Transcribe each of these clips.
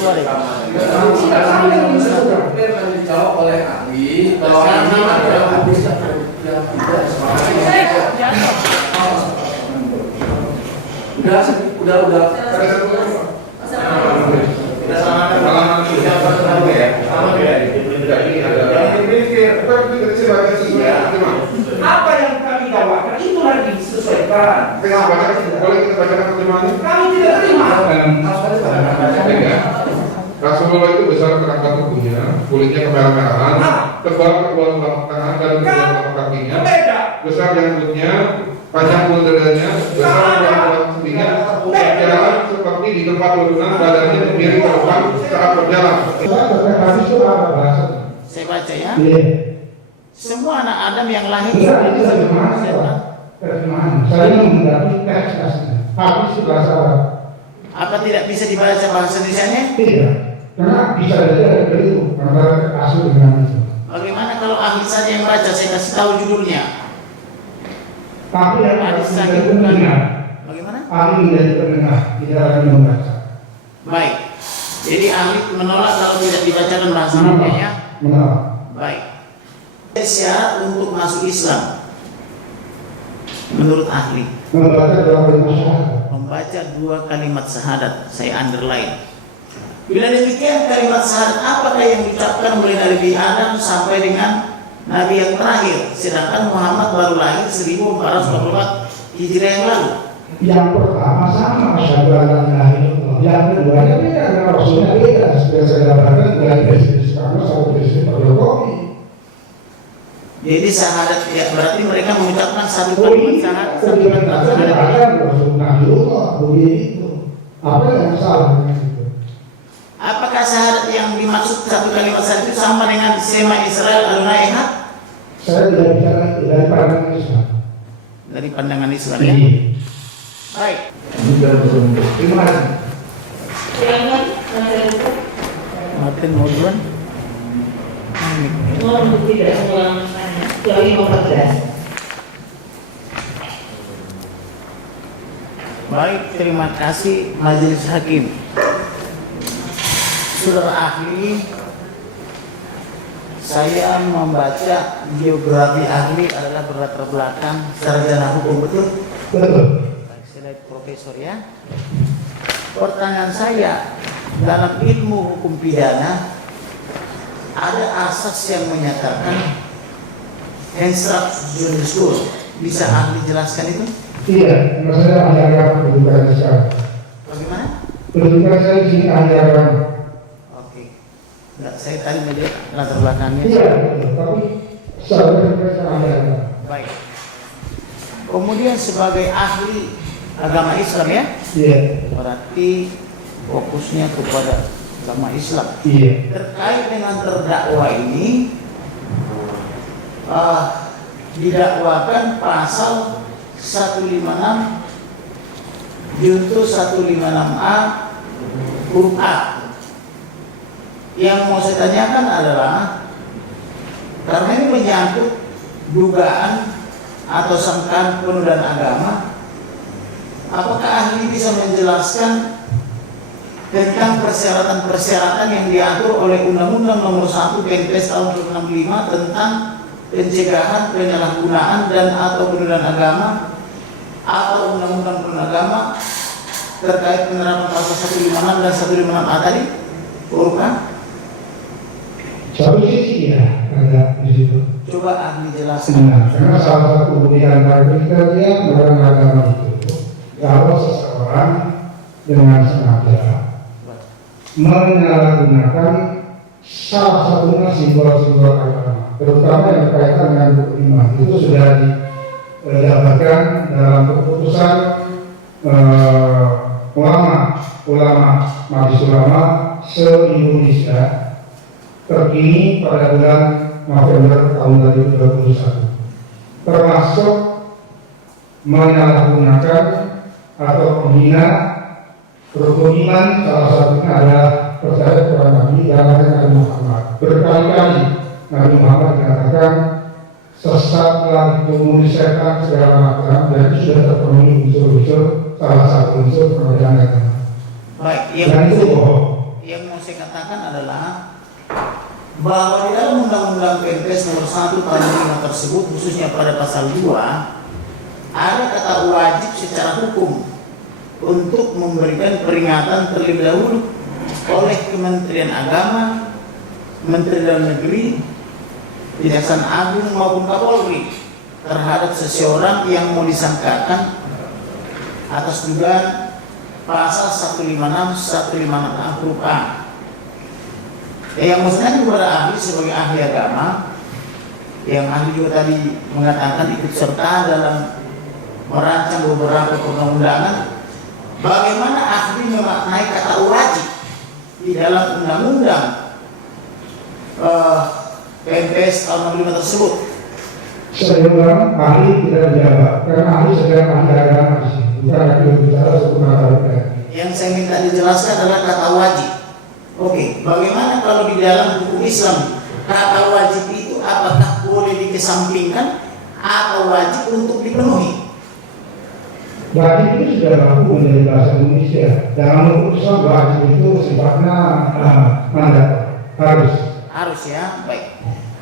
sore. Dijawab oleh ahli. Kalau ahli ada udah. Apa yang kami dakwakan itulah disesuaikan. Boleh kita bacakan terjemahannya? Kami tidak terima. Rasulullah itu besar kerangka tubuhnya, kulitnya kemerah-merahan, tebal kedua tulang tangan dan kedua telapak kakinya, besar janggutnya, panjang bundanya, besar tulang sendinya, berjalan seperti di tempat turunan, badannya berdiri ke depan saat berjalan. Saya baca ya. Iya. Semua anak Adam yang lahir Itu terjemahan. Saya menghendaki teks aslinya. Habis itu bahasa Arab. apa tidak bisa dibaca bahasa Indonesianya? Tidak. Karena bisa jadi ada keliru antara asli dengan itu. Bagaimana kalau ahli saja yang baca? Saya kasih tahu judulnya. Tapi yang Ahli harus saja menjadi bukan. pendengar, Bagaimana? ahli menjadi pendengar, tidak lagi membaca. Baik. Jadi ahli menolak kalau tidak dibacakan bahasa Arabnya. Menolak. Baik. Syarat untuk masuk Islam menurut ahli Membaca dalam kalimat syahadat. membaca 2 kalimat syahadat. Saya underline. Bila demikian kalimat syahadat apakah yang diucapkan mulai dari Nabi Adam sampai dengan Nabi yang terakhir, sedangkan Muhammad baru lahir 1444 Hijriah yang lalu? Yang pertama sama asyhadu an la ilaha illallah. Yang keduanya beda karena Rasulnya beda. Seperti saya katakan dari presiden Soekarno sampai presiden Pak Jokowi. Jadi syahadat ya berarti mereka mengucapkan satu kalimat syahadat, satu kalimat syahadat. Apa yang salah dengan itu? Apakah syahadat yang dimaksud satu kalimat syahadat itu sama dengan Sema Israel Adonai Echad? Saya tidak bicara itu dari pandangan Islam. Dari pandangan Islam ya. Baik. Terima kasih. Martin mau duluan? Tidak mengulang kecuali 14. Baik, terima kasih Majelis Hakim. Saudara ahli, saya membaca biografi ahli adalah berlatar belakang sarjana hukum, betul? Betul. Baik, saya lihat profesor ya. Pertanyaan saya, dalam ilmu hukum pidana ada asas yang menyatakan Hensraf Junius. Bisa ahli jelaskan itu? Iya, maksudnya ahli agama kedudukan Islam. Bagaimana? Kedudukan saya di sini ahli agama. Oke. Enggak, saya tadi melihat latar belakangnya. Iya, betul. Tapi secara kedudukan saya ahli agama. Baik. Kemudian sebagai ahli agama Islam ya, Iya. berarti fokusnya kepada agama Islam. Iya. Terkait dengan terdakwa ini, didakwakan pasal 156 junto 156A huruf A. Yang mau saya tanyakan adalah, karena ini menyangkut dugaan atau sangkaan penodaan agama, apakah ahli bisa menjelaskan tentang persyaratan-persyaratan yang diatur oleh Undang-Undang Nomor 1 PNPS tahun 1965 tentang pencegahan penyalahgunaan dan atau penodaan agama atau Undang-Undang penodaan agama terkait penerapan pasal 156 dan 156A tadi? Huruf A? Satu sisi ya, ada di situ. Coba ahli jelaskan. Nah, karena salah satu bukti antara kita dia melarang agama itu kalau seseorang dengan sengaja menyalahgunakan salah satunya simbol-simbol agama, terutama yang berkaitan dengan buku iman. Itu sudah didapatkan dalam keputusan ulama majelis ulama se-Indonesia terkini pada bulan November tahun 2021, termasuk menyalahgunakan atau menghina rukun iman. Salah satunya adalah percaya kepada Nabi dan Nabi Muhammad. Berkali-kali Nabi Muhammad dikatakan sesat, telah ditumbuhi setan segala macam, dan itu sudah terpenuhi unsur-unsur salah satu unsur perbedaan agama. Baik, Dan itu bohong. yang mau saya katakan adalah bahwa di dalam Undang-Undang PNPS nomor 1 tahun 5 tersebut, khususnya pada pasal 2, ada kata wajib secara hukum untuk memberikan peringatan terlebih dahulu oleh Kementerian Agama, Menteri Dalam Negeri, Kejaksaan Agung maupun Kapolri terhadap seseorang yang mau disangkakan atas dugaan pasal 156, 156A huruf A. Yang maksudnya kepada ahli sebagai ahli agama, yang ahli juga tadi mengatakan ikut serta dalam merancang beberapa perundang-undangan, bagaimana ahli memaknai kata wajib di dalam undang-undang PNPS tahun 65 tersebut? Saya bilang ahli tidak dijawab karena ahli sedang ahli agama di sini, bukan lagi berbicara seputar. Yang saya minta dijelaskan adalah kata wajib. Oke, bagaimana kalau di dalam hukum Islam kata wajib itu apakah boleh dikesampingkan atau wajib untuk dipenuhi? Wajib itu sudah baku menjadi bahasa Indonesia. Dalam hukum Islam wajib itu sifatnya mandat, harus. Ya, baik.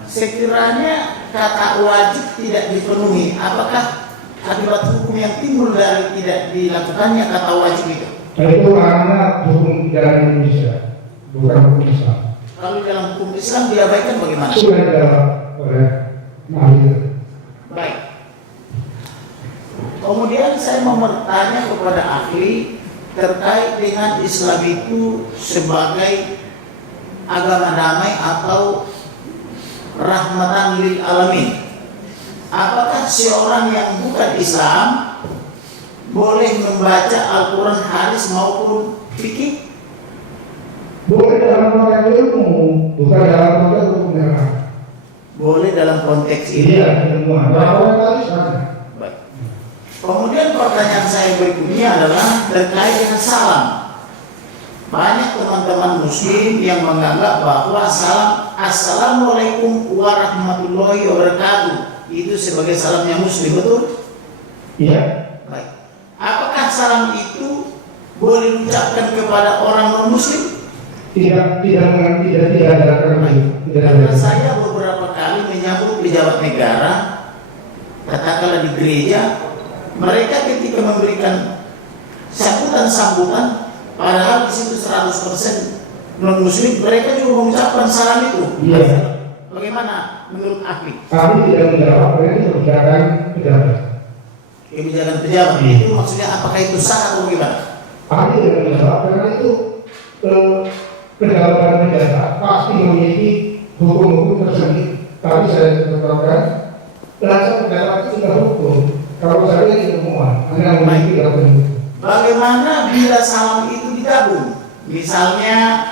Sekiranya kata wajib tidak dipenuhi, apakah akibat hukum yang timbul dari tidak dilakukannya kata wajib itu? Itu karena hukum dari Indonesia, bukan hukum Islam. Kalau dalam hukum Islam diabaikan bagaimana? Sudah dijawab oleh ahli. Baik. Kemudian saya mau bertanya kepada ahli terkait dengan Islam itu sebagai agama damai atau rahmatan lil alamin. Apakah seorang yang bukan Islam boleh membaca Al-Quran, hadis maupun fikih? Boleh dalam konteks ilmu, bukan dalam konteks hukum yang lain. Boleh dalam konteks ini. Iya, ilmuwan. Dalam konteks mana? Baik. Kemudian pertanyaan saya berikutnya adalah terkait dengan salam. Banyak teman-teman muslim yang menganggap bahwa salam Assalamualaikum warahmatullahi wabarakatuh itu sebagai salamnya muslim, betul? Iya. Baik. Apakah salam itu boleh diucapkan kepada orang non muslim? Tidak ada Karena saya beberapa kali menyambut pejabat negara, katakanlah di gereja, mereka ketika memberikan sambutan, padahal di situ 100% non muslim, mereka juga mengucapkan salam itu. Iya. Bagaimana menurut ahli? Kami tidak menjawab, ini kebijakan pejabat. Kebijakan pejabat itu maksudnya apakah itu sah atau bagaimana? Kami tidak menjawab karena itu pejabat pejabat pasti memiliki hukum-hukum tersendiri. Tapi saya tetapkan rasa pejabat itu tidak hukum. Kalau saya ini ilmuwan, hanya memiliki hukum. Bagaimana bila salam itu digabung? Misalnya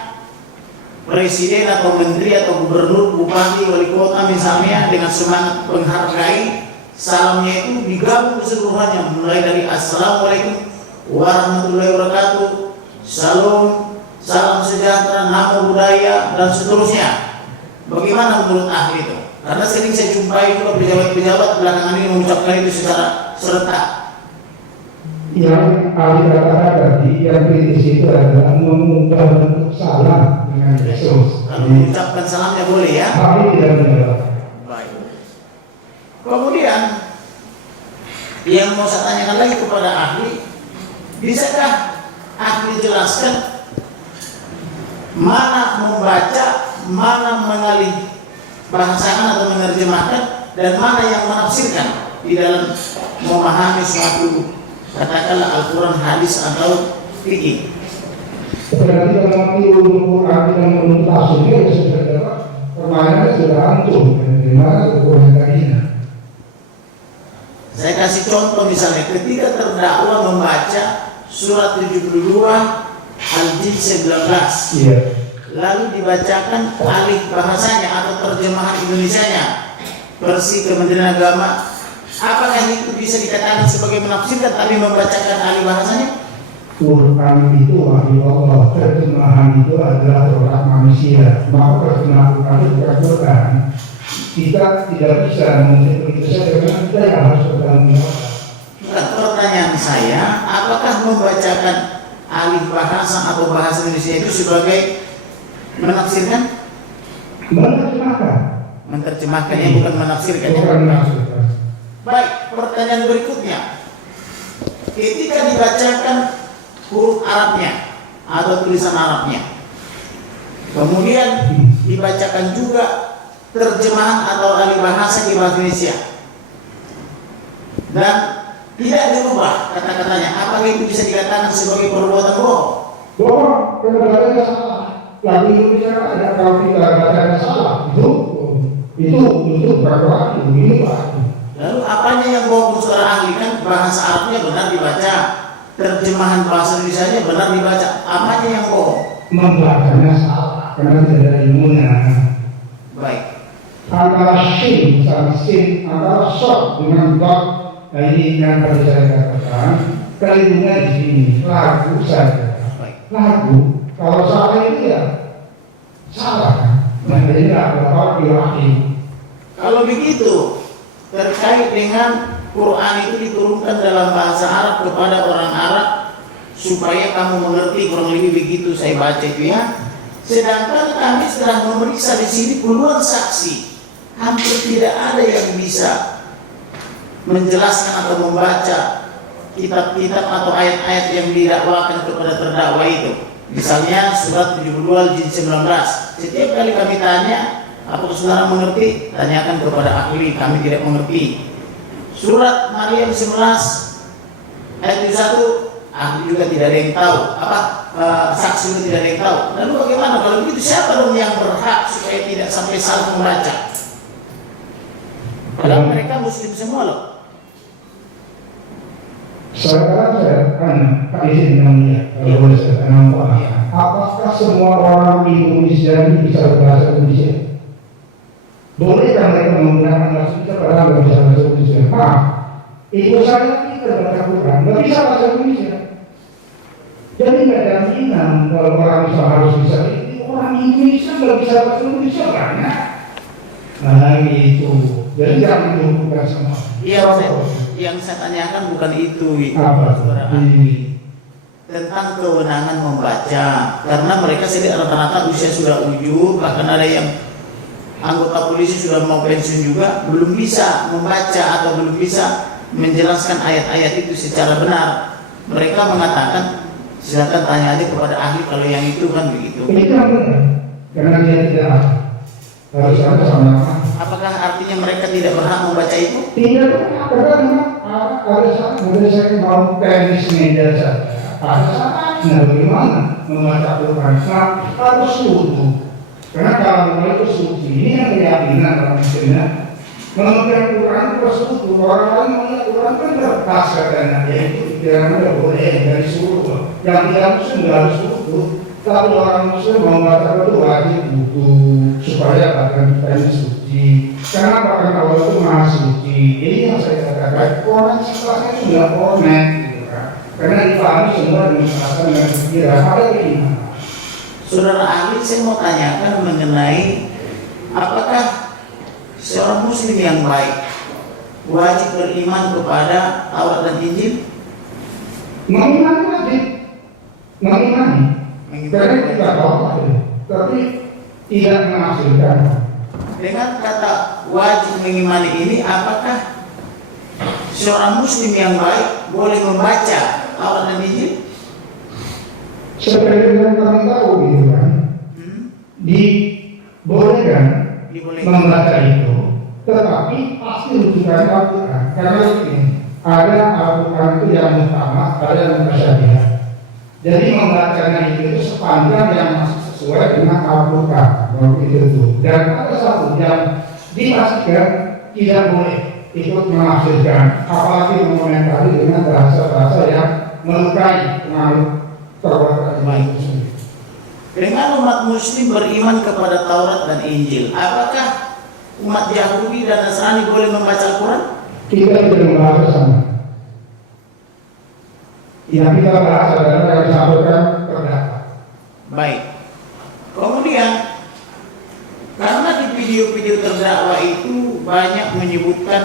presiden atau menteri atau gubernur, bupati, wali kota misalnya dengan semangat menghargai, salamnya itu digabung keseluruhannya, mulai dari Assalamualaikum warahmatullahi wabarakatuh, salam sejahtera, nama budaya, dan seterusnya. Bagaimana menurut ahli itu? Karena sering saya jumpai juga pejabat-pejabat belakangan ini mengucapkan itu secara serentak. Yang ahli katakan tadi, yang kritis itu adalah mengubah bentuk salam dengan Yesus. Kalau mengucapkan salamnya boleh ya? Ahli tidak menjawab. Baik. Kemudian yang mau saya tanyakan lagi kepada ahli, bisakah ahli jelaskan mana membaca, mana mengalih bahasakan atau menerjemahkan, dan mana yang menafsirkan di dalam memahami suatu katakanlah Al-Quran, hadis atau fikih? Berarti kalau nanti Quran yang menuntut tafsirnya ya sudah dapat permainannya sudah antum. Bagaimana ukuran tadinya? Saya kasih contoh misalnya ketika terdakwa membaca surat 72 Al-Jin 19, Iya. lalu dibacakan alih bahasanya atau terjemahan Indonesianya versi Kementerian Agama, apakah itu bisa dikatakan sebagai menafsirkan tapi membacakan alih bahasanya? Quran itu wahyu Allah, terjemahan itu adalah produk manusia. Maka terjemahan Quran itu bukan Quran. Kita tidak bisa mengikuti itu saja karena kita yang harus bertanggung jawab. Pertanyaan saya, apakah membacakan ahli bahasa atau bahasa Indonesia itu sebagai menafsirkan, menerjemahkan ya, bukan menafsirkan. Bukan menafsirkan. Baik, pertanyaan berikutnya, ketika dibacakan huruf Arabnya atau tulisan Arabnya, kemudian dibacakan juga terjemahan atau ahli bahasa di bahasa Indonesia, dan tidak dirubah kata-katanya, apakah itu bisa dikatakan sebagai perbuatan bohong? Bohong, karena bacanya salah. Lagu Indonesia ada, kalau kita bacanya salah, itu berarti ini berarti. Lalu apanya yang bohong saudara ahli? Kan bahasa Arabnya benar dibaca, terjemahan bahasa Indonesia benar dibaca, apanya yang bohong? Membacanya salah, karena tidak ada ilmunya. Baik. Antara shin sama sin, antara shot dengan dot. Nah ini yang tadi saya katakan, kelirunya di sini, lagu saja. Lagu, kalau salah itu ya salah kan? Nah jadi nggak apa dilaki. Kalau begitu, terkait dengan Quran itu diturunkan dalam bahasa Arab kepada orang Arab supaya kamu mengerti, kurang lebih begitu saya baca itu ya. Sedangkan kami setelah memeriksa di sini puluhan saksi, hampir tidak ada yang bisa menjelaskan atau membaca kitab-kitab atau ayat-ayat yang didakwakan kepada terdakwa itu. Misalnya surat 72 juz 19. Setiap kali kami tanya, apakah saudara mengerti? Tanyakan kepada ahli, kami tidak mengerti. Surat Maryam 11 ayat 1, ahli juga tidak ada yang tahu. Saksi juga tidak ada yang tahu. Lalu bagaimana kalau begitu? Siapa dong yang berhak supaya tidak sampai salah membaca? Padahal mereka muslim semua loh. Sekarang saya tanya, Pak izin namanya, kalau boleh saya tanya Pak, apakah semua orang di Indonesia ini bisa berbahasa Indonesia? Bolehkah mereka menggunakan bahasa Indonesia padahal nggak bisa bahasa Indonesia? Maaf, ibu saya kita baca Quran, nggak bisa bahasa Indonesia. Jadi nggak jaminan kalau orang bisa harus bisa. Orang Indonesia nggak bisa bahasa Indonesia banyak. Nah itu, jadi jangan dihukumkan semua. Yang saya tanyakan bukan itu, Apa? tentang kewenangan membaca, karena mereka sedang rata-rata usia sudah ujung, bahkan ada yang anggota polisi sudah mau pensiun juga, belum bisa membaca atau belum bisa menjelaskan ayat-ayat itu secara benar. Mereka mengatakan silakan tanya aja kepada ahli kalau yang itu kan begitu. Itu benar, karena dia tidak harus ada sama. Apakah artinya mereka tidak berhak membaca itu? Tidak berhak, karena ada saat saya mau tenis meja saja. Ada saatnya bagaimana membaca Quran harus wudu. Karena kalau itu suci, ini yang keyakinan orang Muslimnya. Memegang Quran harus wudu. Orang lain melihat Quran kan kertas katanya, yaitu pikiran tidak boleh dari suruh. Yang tidak Muslim tidak harus wudu. Tapi orang Muslim mau membaca itu wajib wudu supaya bahkan kita ini suci. Kenapa? Karena Allah itu maha suci. Ini yang saya katakan. Quran setelahnya sudah komen, gitu kan? Karena dipahami semua dengan perasaan dan pikiran. Ada gimana? Saudara ahli, saya mau tanyakan mengenai apakah seorang Muslim yang baik wajib beriman kepada Taurat dan Injil? Mengimani wajib, mengimani. Karena kita tahu, tapi tidak menghasilkan. Dengan kata wajib mengimani ini, apakah seorang Muslim yang baik boleh membaca Taurat dan Injil? Seperti yang kami tahu gitu kan, dibolehkan membaca itu, tetapi pasti rujukan Al-Quran. Karena ini ada Al-Quran itu yang utama, ada yang mutasyabihat. Jadi membacanya itu sepanjang yang masih sesuai dengan Al-Quran, itu. Dan ada satu yang dipastikan tidak boleh ikut menafsirkan, apalagi mengomentari dengan bahasa-bahasa yang melukai pengaruh perbuatan Muslim. Dengan umat Muslim beriman kepada Taurat dan Injil, apakah umat Yahudi dan Nasrani boleh membaca Al-Quran? Kita tidak membahas sama. Yang kita bahas adalah yang disampaikan terdata. Baik. Kemudian, karena di video-video terdakwa itu banyak menyebutkan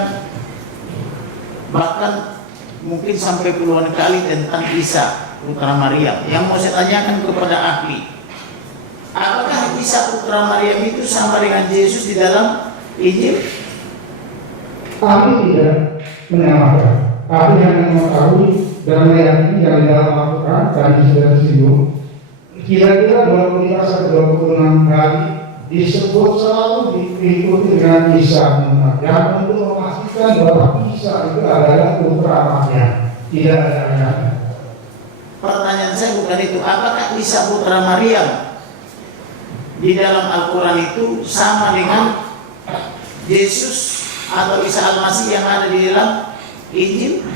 bahkan mungkin sampai puluhan kali tentang Isa putra Maryam. Yang mau saya tanyakan kepada ahli, apakah Isa putra Maryam itu sama dengan Yesus di dalam Injil? Kami tidak menyamakan. Kami hanya mengetahui dan meyakini yang di dalam Al-Quran tadi sudah disinggung. Kira-kira 25 sampai 26 kali disebut selalu diikuti dengan Isa yang untuk memastikan bahwa Isa itu adalah putra Maryam, tidak ada anaknya. Pertanyaan saya bukan itu. Apakah Isa putra Maryam di dalam Al-Quran itu sama dengan Yesus atau Isa Al-Masih yang ada di dalam Injil?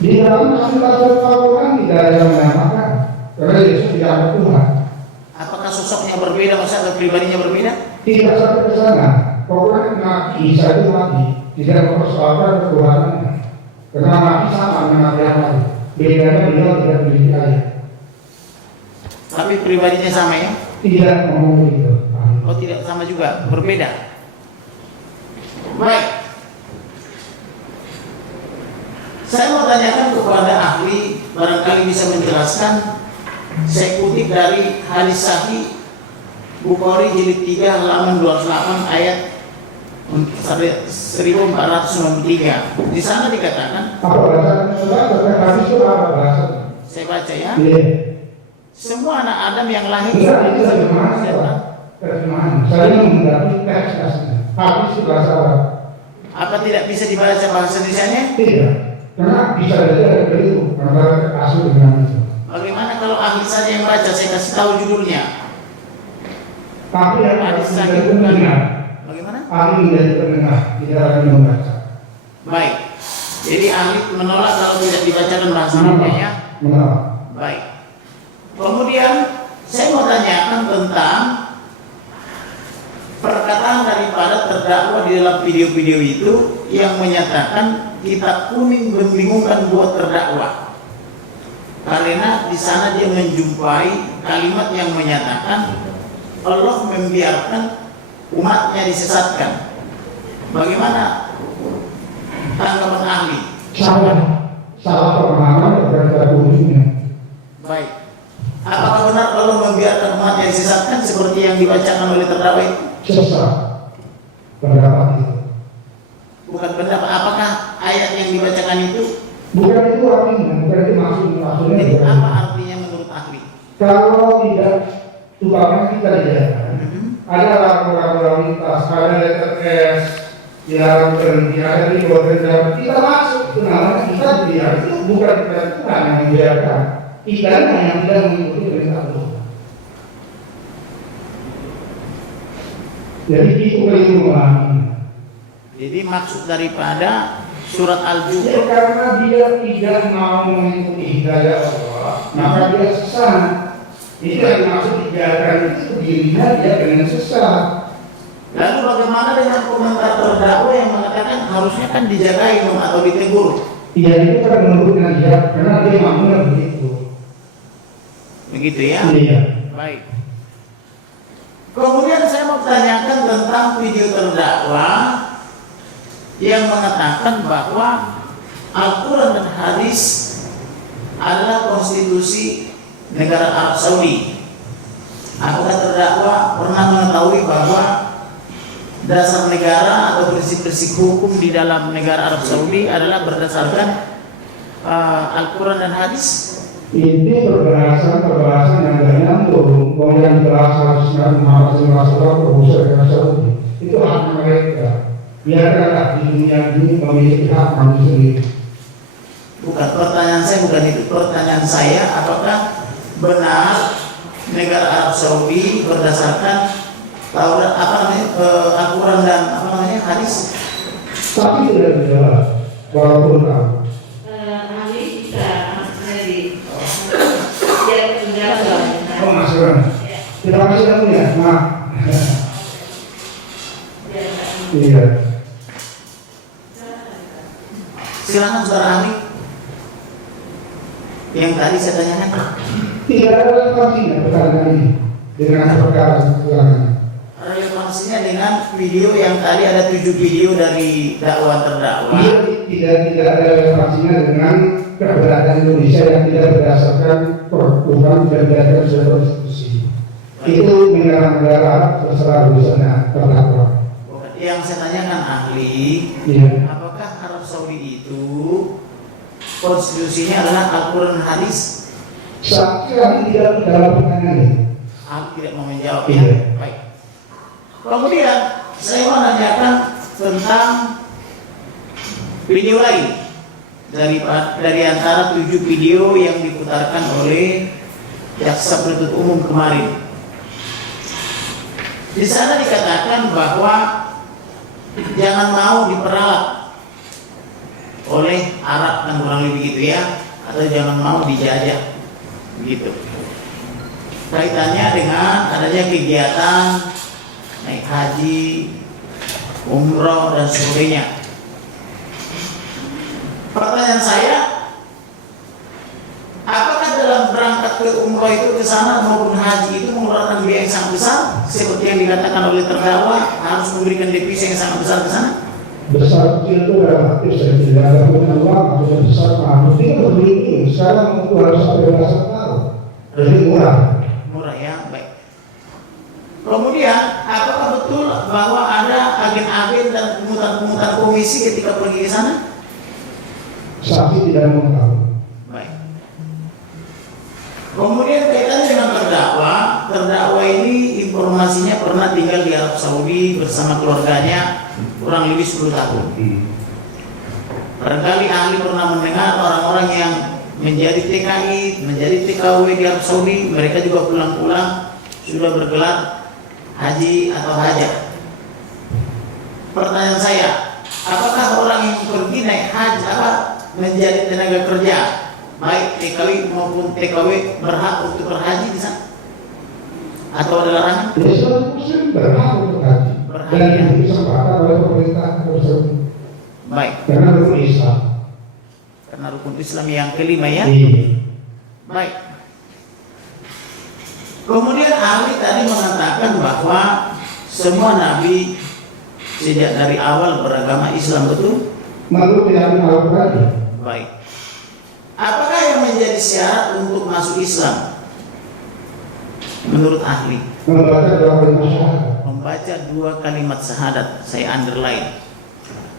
Di dalam Al-Quran tidak ada yang menyamakan, karena Yesus tidak ada Tuhan. Apakah sosoknya berbeda, maksudnya pribadinya berbeda? Tidak sampai ke sana. Pokoknya Nabi Isa itu Nabi, tidak mempersoalkan ketuhanannya. Karena Nabi sama dengan Nabi yang lain. Bedanya beliau tidak memiliki ayat. Tapi pribadinya sama ya? Tidak ngomong itu. Oh tidak sama juga, berbeda. Baik. Saya mau tanyakan kepada ahli, barangkali bisa menjelaskan. Saya kutip dari hadis sahih Bukhari jilid 3 halaman 28 ayat 1493. Di sana dikatakan, Apa bahasa? Hadis itu apa bahasa? saya baca ya. Iya. Semua anak Adam yang lahir Enggak, itu terjemahan. Terjemahan. Saya menghendaki teks aslinya. Hadis itu bahasa Arab. apa tidak bisa dibaca bahasa Indonesianya? Tidak. Karena bisa jadi ada beliau antara asli dengan itu. Bagaimana kalau ahli saja yang baca? Saya kasih tahu judulnya. Tapi yang Hadis harus sahih menjadi bukan. pendengar, Bagaimana? ahli menjadi pendengar, tidak lagi membaca. Baik. Jadi ahli menolak kalau tidak dibacakan bahasa Arabnya ya. Menolak. Baik. Kemudian saya mau tanyakan tentang perkataan daripada terdakwa di dalam video-video itu yang menyatakan kitab kuning membingungkan buat terdakwa. Karena di sana dia menjumpai kalimat yang menyatakan Allah membiarkan umatnya disesatkan. Bagaimana tanggapan ahli? Salah pemahaman terhadap kuningnya. Baik. Apakah benar Allah membiarkan umatnya disesatkan seperti yang dibacakan oleh terdakwa itu? Sesat pendapat itu. Bukan pendapat. Apakah ayat yang dibacakan itu? Bukan itu artinya, bukan itu maksudnya. Jadi apa artinya menurut ahli? Kalau tidak, tumpahnya kita dijalankan. Ada laporan lalu lintas, ada letter S, dilarang berhenti, ada di bawah kita masuk, itu namanya kita biar itu bukan kita Tuhan yang membiarkan. Kita yang tidak mengikuti perintah Tuhan. Jadi itu keliru memahami. Jadi maksud daripada surat Ya, Al-Jumu'ah karena dia tidak mau mengikuti hidayah Allah, maka dia sesat. Itu yang maksud dibiarkan itu dirinya dia dengan sesat. Lalu bagaimana dengan komentar terdakwa yang mengatakan harusnya kan dijagai dong atau ditegur? Iya itu kan menurutnya dia, karena dia maunya begitu. Begitu ya? Iya. Baik. Kemudian saya mau tanyakan tentang video terdakwa yang mengatakan bahwa Al-Quran dan hadis adalah konstitusi negara Arab Saudi. Apakah terdakwa pernah mengetahui bahwa dasar negara atau prinsip-prinsip hukum di dalam negara Arab Saudi adalah berdasarkan Al-Quran dan hadis? Ini perbahasan yang gak nyambung. Mau yang dibahas harusnya Muhammad SAW dengan Saudi. Itu hak mereka. Biarkanlah di dunia ini memiliki hak manusia sendiri. Bukan, pertanyaan saya bukan itu. Pertanyaan saya, apakah benar negara Arab Saudi berdasarkan Taurat Al-Quran dan hadis? Tapi tidak dijawab. Walaupun tahu. Ahli bisa menjadi dia penjelasan. Oh masukan. Terima kasih kamu ya. Maaf. Iya. Silakan saudara ahli. Yang tadi saya tanyakan. Tidak ada relevansinya pertanyaan ini dengan perkara keterangan. Relevansi informasinya dengan video yang tadi ada 7 video dari dakwah terdakwa. Tidak ada relevansinya dengan keberadaan Indonesia yang tidak berdasarkan peraturan dan berdasarkan surat konstitusi. Itu menyerang negara terserah urusannya terdakwa. Yang saya tanyakan ahli, Iya. apakah Arab Saudi itu konstitusinya adalah Al-Quran dan hadis? Saat kami tidak dalam pertanyaan ini. Ahli tidak mau menjawab Iya. ya. Baik. Kemudian saya mau menanyakan tentang video lain dari antara 7 video yang diputarkan oleh jaksa penuntut umum kemarin. Di sana dikatakan bahwa jangan mau diperalat oleh Arab, kan kurang lebih gitu ya, atau jangan mau dijajah begitu. Kaitannya dengan adanya kegiatan naik haji, umroh dan sebagainya. Pertanyaan saya, apakah dalam berangkat ke umroh itu ke sana maupun haji itu mengeluarkan biaya yang sangat besar seperti yang dikatakan oleh terdakwa harus memberikan devisa yang sangat besar ke sana? Besar kecil itu relatif, saya tidak ada punya uang atau besar mahal. Itu berbeda. Sekarang itu harus sampai belasan tahun. Jadi murah. Murah ya, baik. Kemudian, apakah betul bahwa ada agen-agen dan pemutar-pemutar komisi ketika pergi ke sana? Saksi tidak mengetahui. Baik. Kemudian kaitannya dengan terdakwa ini informasinya pernah tinggal di Arab Saudi bersama keluarganya kurang lebih 10 tahun. Barangkali ahli pernah mendengar orang-orang yang menjadi TKI, menjadi TKW di Arab Saudi, mereka juga pulang-pulang sudah bergelar haji atau hajat. Pertanyaan saya, apakah orang yang pergi naik haji menjadi tenaga kerja, baik TKW maupun TKW, berhak untuk berhaji di sana? Atau ada larangan? Islam Muslim berhak untuk haji dan diberi kesempatan oleh pemerintah tersebut. Baik. Karena rukun Islam. Karena rukun Islam yang kelima ya. Iya. Baik. Kemudian ahli tadi mengatakan bahwa semua nabi sejak dari awal beragama Islam, betul? Lalu tidak melakukan. Baik. Apakah yang menjadi syarat untuk masuk Islam? Menurut ahli, Membaca 2 kalimat syahadat. membaca 2 kalimat syahadat, saya underline.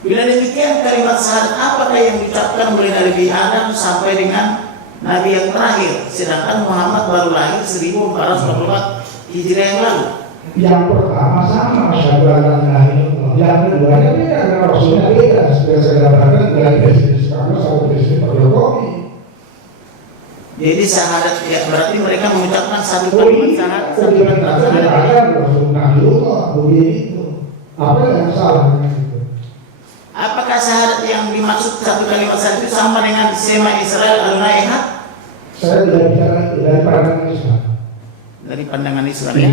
Bila demikian kalimat syahadat apakah yang diucapkan oleh Nabi Adam sampai dengan Nabi yang terakhir, sedangkan Muhammad baru lahir 1444 Hijriah yang lalu? Yang pertama sama asyhadu an la ilaha illallah. Yang keduanya beda karena Rasulnya beda. Seperti saya katakan dari Presiden Soekarno sampai Presiden Pak Jokowi. Jadi syahadat ya, berarti mereka mengucapkan 1 kalimat syahadat, 1 kalimat syahadat. Apa yang salah dengan itu? Apakah syahadat yang dimaksud 1 kalimat syahadat itu sama dengan Sema Israel Adonai Echad? Saya tidak bicara itu dari pandangan Islam. Dari pandangan Islam ya.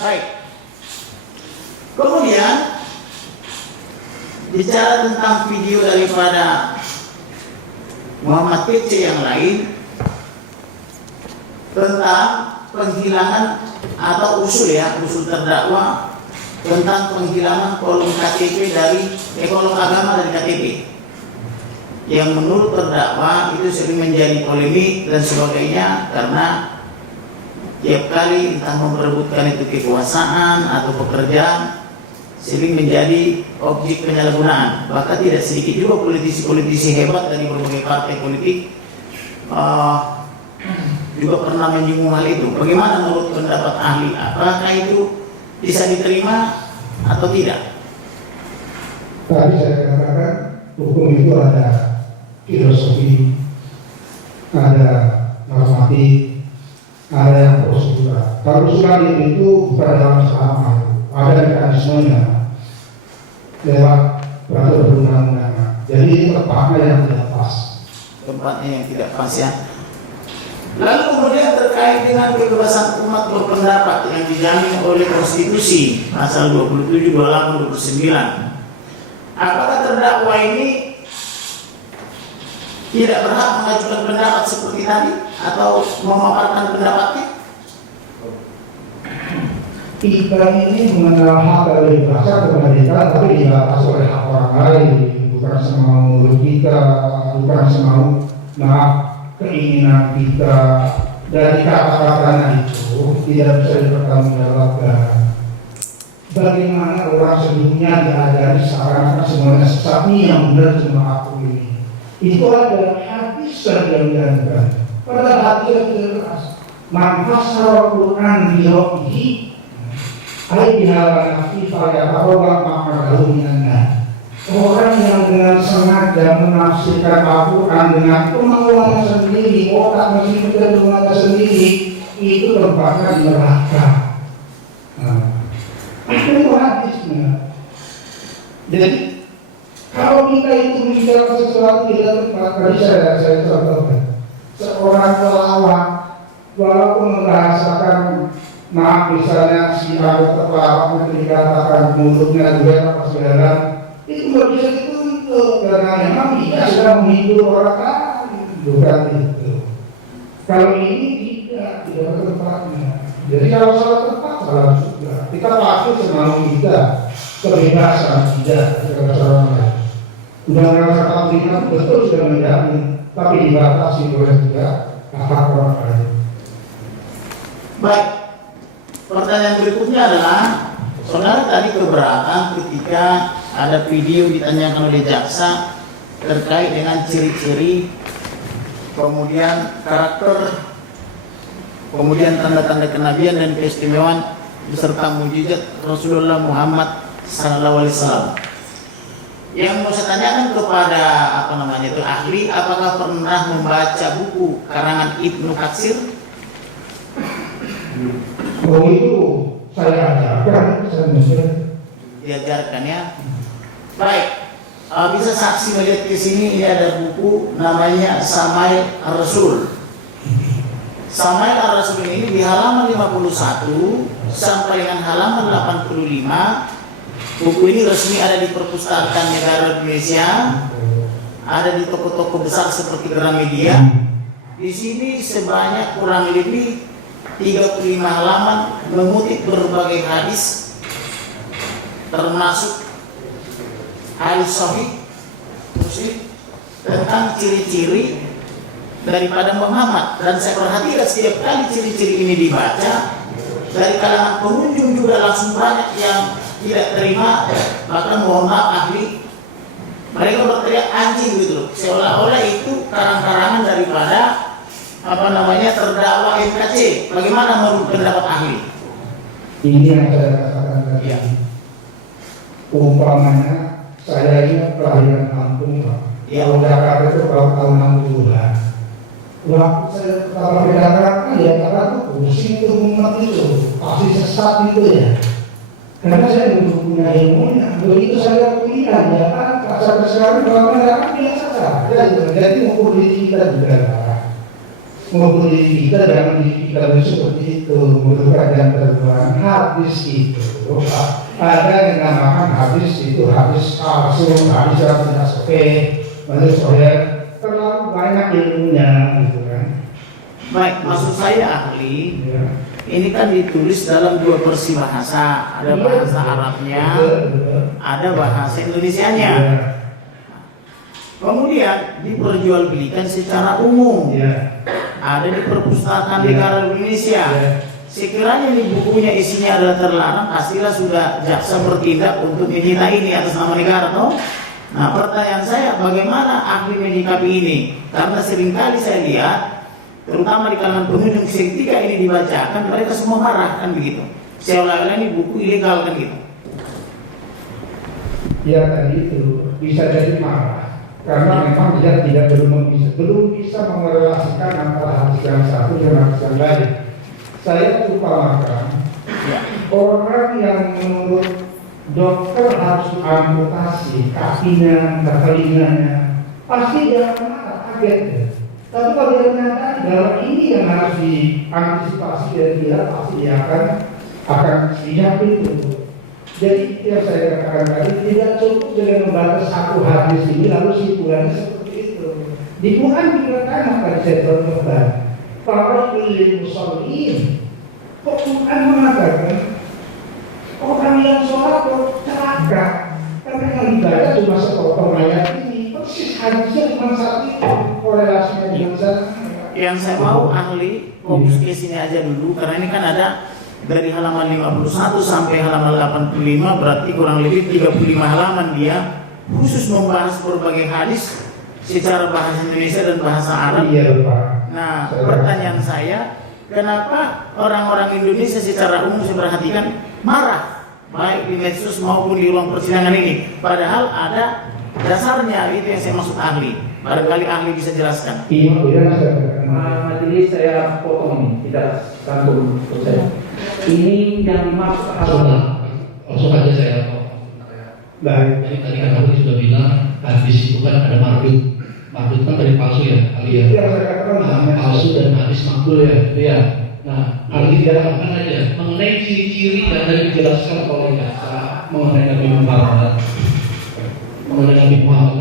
Baik. Kemudian bicara tentang video daripada Muhammad PC yang lain tentang penghilangan atau usul terdakwa tentang penghilangan kolom KTP kolom agama dari KTP, yang menurut terdakwa itu sering menjadi polemik dan sebagainya karena tiap kali entah memperebutkan itu kekuasaan atau pekerjaan sering menjadi objek penyalahgunaan. Bahkan tidak sedikit juga politisi-politisi hebat dari berbagai partai politik juga pernah menyinggung hal itu. Bagaimana menurut pendapat ahli? Apakah itu bisa diterima atau tidak? Tadi saya katakan hukum itu ada filosofi, ada normatif, ada yang prosedural. Kalau sudah itu bukan dalam selama, ada mekanismenya lewat peraturan perundang-undangan. Jadi ini tempatnya yang tidak pas. Tempatnya yang tidak pas ya. Lalu kemudian terkait dengan kebebasan umat berpendapat yang dijamin oleh konstitusi pasal 27, 28, 29. Apakah terdakwa ini tidak berhak mengajukan pendapat seperti tadi atau memaparkan pendapatnya? kita ini mengenal hak dan kebebasan kemerdekaan, tapi dibatasi oleh hak orang lain, bukan semau menurut kita, bukan semau keinginan kita. Dari kata-katanya itu tidak bisa dipertanggungjawabkan. Bagaimana orang sebelumnya diajari seakan-akan semuanya sesat, ini yang benar cuma aku ini. Itu adalah hadis yang dianjurkan. Padahal hadis yang jelas. Man fasara Quran bi ra'ihi ay bihawa nafsi fa yaqawwa ma'amalahu minanna. Orang yang dengan sengaja menafsirkan Al-Quran dengan kemauannya sendiri, otak masih kecenderungannya sendiri, itu tempatnya di neraka. Itu hadisnya. Jadi kalau kita itu bicara sesuatu tidak tepat, tadi saya contohkan seorang pelawak walaupun merasakan maaf misalnya si ada pelawak itu dikatakan mulutnya juga apa segala, itu nggak bisa dituntut karena memang dia sedang menghibur orang lain, bukan itu. Kalau ini tidak tempatnya. Jadi kalau salah tempat salah juga. Kita pasti semau kita kebebasan tidak kepada orang lain. Undang-undang Kamtipmas betul sudah menjamin, tapi dibatasi oleh juga hak orang lain. Baik, pertanyaan berikutnya adalah, saudara tadi keberatan ketika ada video ditanyakan oleh jaksa terkait dengan ciri-ciri, kemudian karakter, kemudian tanda-tanda kenabian dan keistimewaan beserta mujizat Rasulullah Muhammad SAW. Yang mau saya tanyakan kepada ahli, apakah pernah membaca buku karangan Ibnu Katsir? Oh itu saya ajarkan, saya mengajar. Diajarkan ya. Baik, bisa saksi melihat di sini ini ada buku namanya Samail Ar-Rasul. Samail Ar-Rasul ini di halaman 51 sampai dengan halaman 85. Buku ini resmi ada di Perpustakaan Negara Indonesia, ada di toko-toko besar seperti Gramedia. Di sini sebanyak kurang lebih 35 halaman mengutip berbagai hadis, termasuk hadis sahih Muslim tentang ciri-ciri daripada Muhammad. Dan saya perhatikan setiap kali ciri-ciri ini dibaca, dari kalangan pengunjung juga langsung banyak yang tidak terima, bahkan mohon maaf ahli, mereka berteriak anjing gitu loh, seolah-olah itu karang-karangan daripada terdakwa MKC. Bagaimana menurut pendapat ahli? Ini yang saya katakan tadi. Ya. Umpamanya saya ini kelahiran Lampung, Pak. Ya. Kalau Jakarta itu tahun 60-an. Waktu saya pertama ke Jakarta, ya Jakarta pusing itu umat itu, pasti sesat itu ya. Karena saya belum punya ilmunya. Begitu saya kuliah, ya kan, sampai sekarang kalau Jakarta biasa saja. Jadi mengukur diri kita juga. Mengukur diri kita jangan diri kita seperti itu. Menurut kajian terbaru hadis itu ada yang namakan hadis itu hadis palsu, hadis yang tidak sahih, menurut saya terlalu banyak ilmunya gitu kan. Baik, maksud saya ahli, ya. Ini kan ditulis dalam dua versi bahasa, ada bahasa Arabnya, ada bahasa Indonesianya. Kemudian diperjualbelikan secara umum, ada di Perpustakaan Negara Indonesia. Sekiranya di bukunya isinya adalah terlarang, pastilah sudah jaksa bertindak untuk menyita ini atas nama negara, toh? Nah, pertanyaan saya, bagaimana ahli menyikapi ini? Karena seringkali saya lihat, terutama di kalangan pengunjung, ketika ini dibacakan, mereka semua marah, kan begitu. Seolah-olah ini buku ilegal, kan gitu. Ya tadi itu bisa jadi marah, karena memang dia belum bisa merelasikan antara hadis yang satu dengan hadis yang lain. Saya umpamakan orang yang menurut dokter harus amputasi kakinya, telinganya, pasti dia akan marah, kaget ya. Tapi kalau dia menyatakan bahwa ini yang harus diantisipasi dan dia pasti dia akan siap itu. Jadi yang saya katakan tadi tidak cukup dengan membaca satu hadis ini lalu simpulannya seperti itu. Di Quran dikatakan akan saya contohkan para musallin. Kok Quran mengatakan yang sholat kok celaka. Karena yang ibadah cuma sepotong ayat ini. Persis hadisnya cuma satu itu. Korelasinya dengan sana. Yang saya mau ahli fokus ke sini aja dulu, karena ini kan ada dari halaman 51 sampai halaman 85, berarti kurang lebih 35 halaman dia khusus membahas berbagai hadis secara bahasa Indonesia dan bahasa Arab. Iya, Pak. Nah, pertanyaan saya, kenapa orang-orang Indonesia secara umum saya perhatikan marah baik di medsos maupun di ruang persidangan ini, padahal ada dasarnya. Itu yang saya maksud ahli. Barangkali ahli bisa jelaskan. Iya, Majelis saya potong ini, tidak santun untuk saya. Ini yang dimaksud langsung aja saya baik. Jadi tadi kan Habib sudah bilang hadis itu kan ada mardut. Mardut kan dari palsu ya, kali ya. Yang saya katakan Palsu dan hadis makbul ya, gitu ya. Nah, kali dia katakan aja mengenai ciri-ciri yang tadi dijelaskan oleh jaksa mengenai Nabi Muhammad,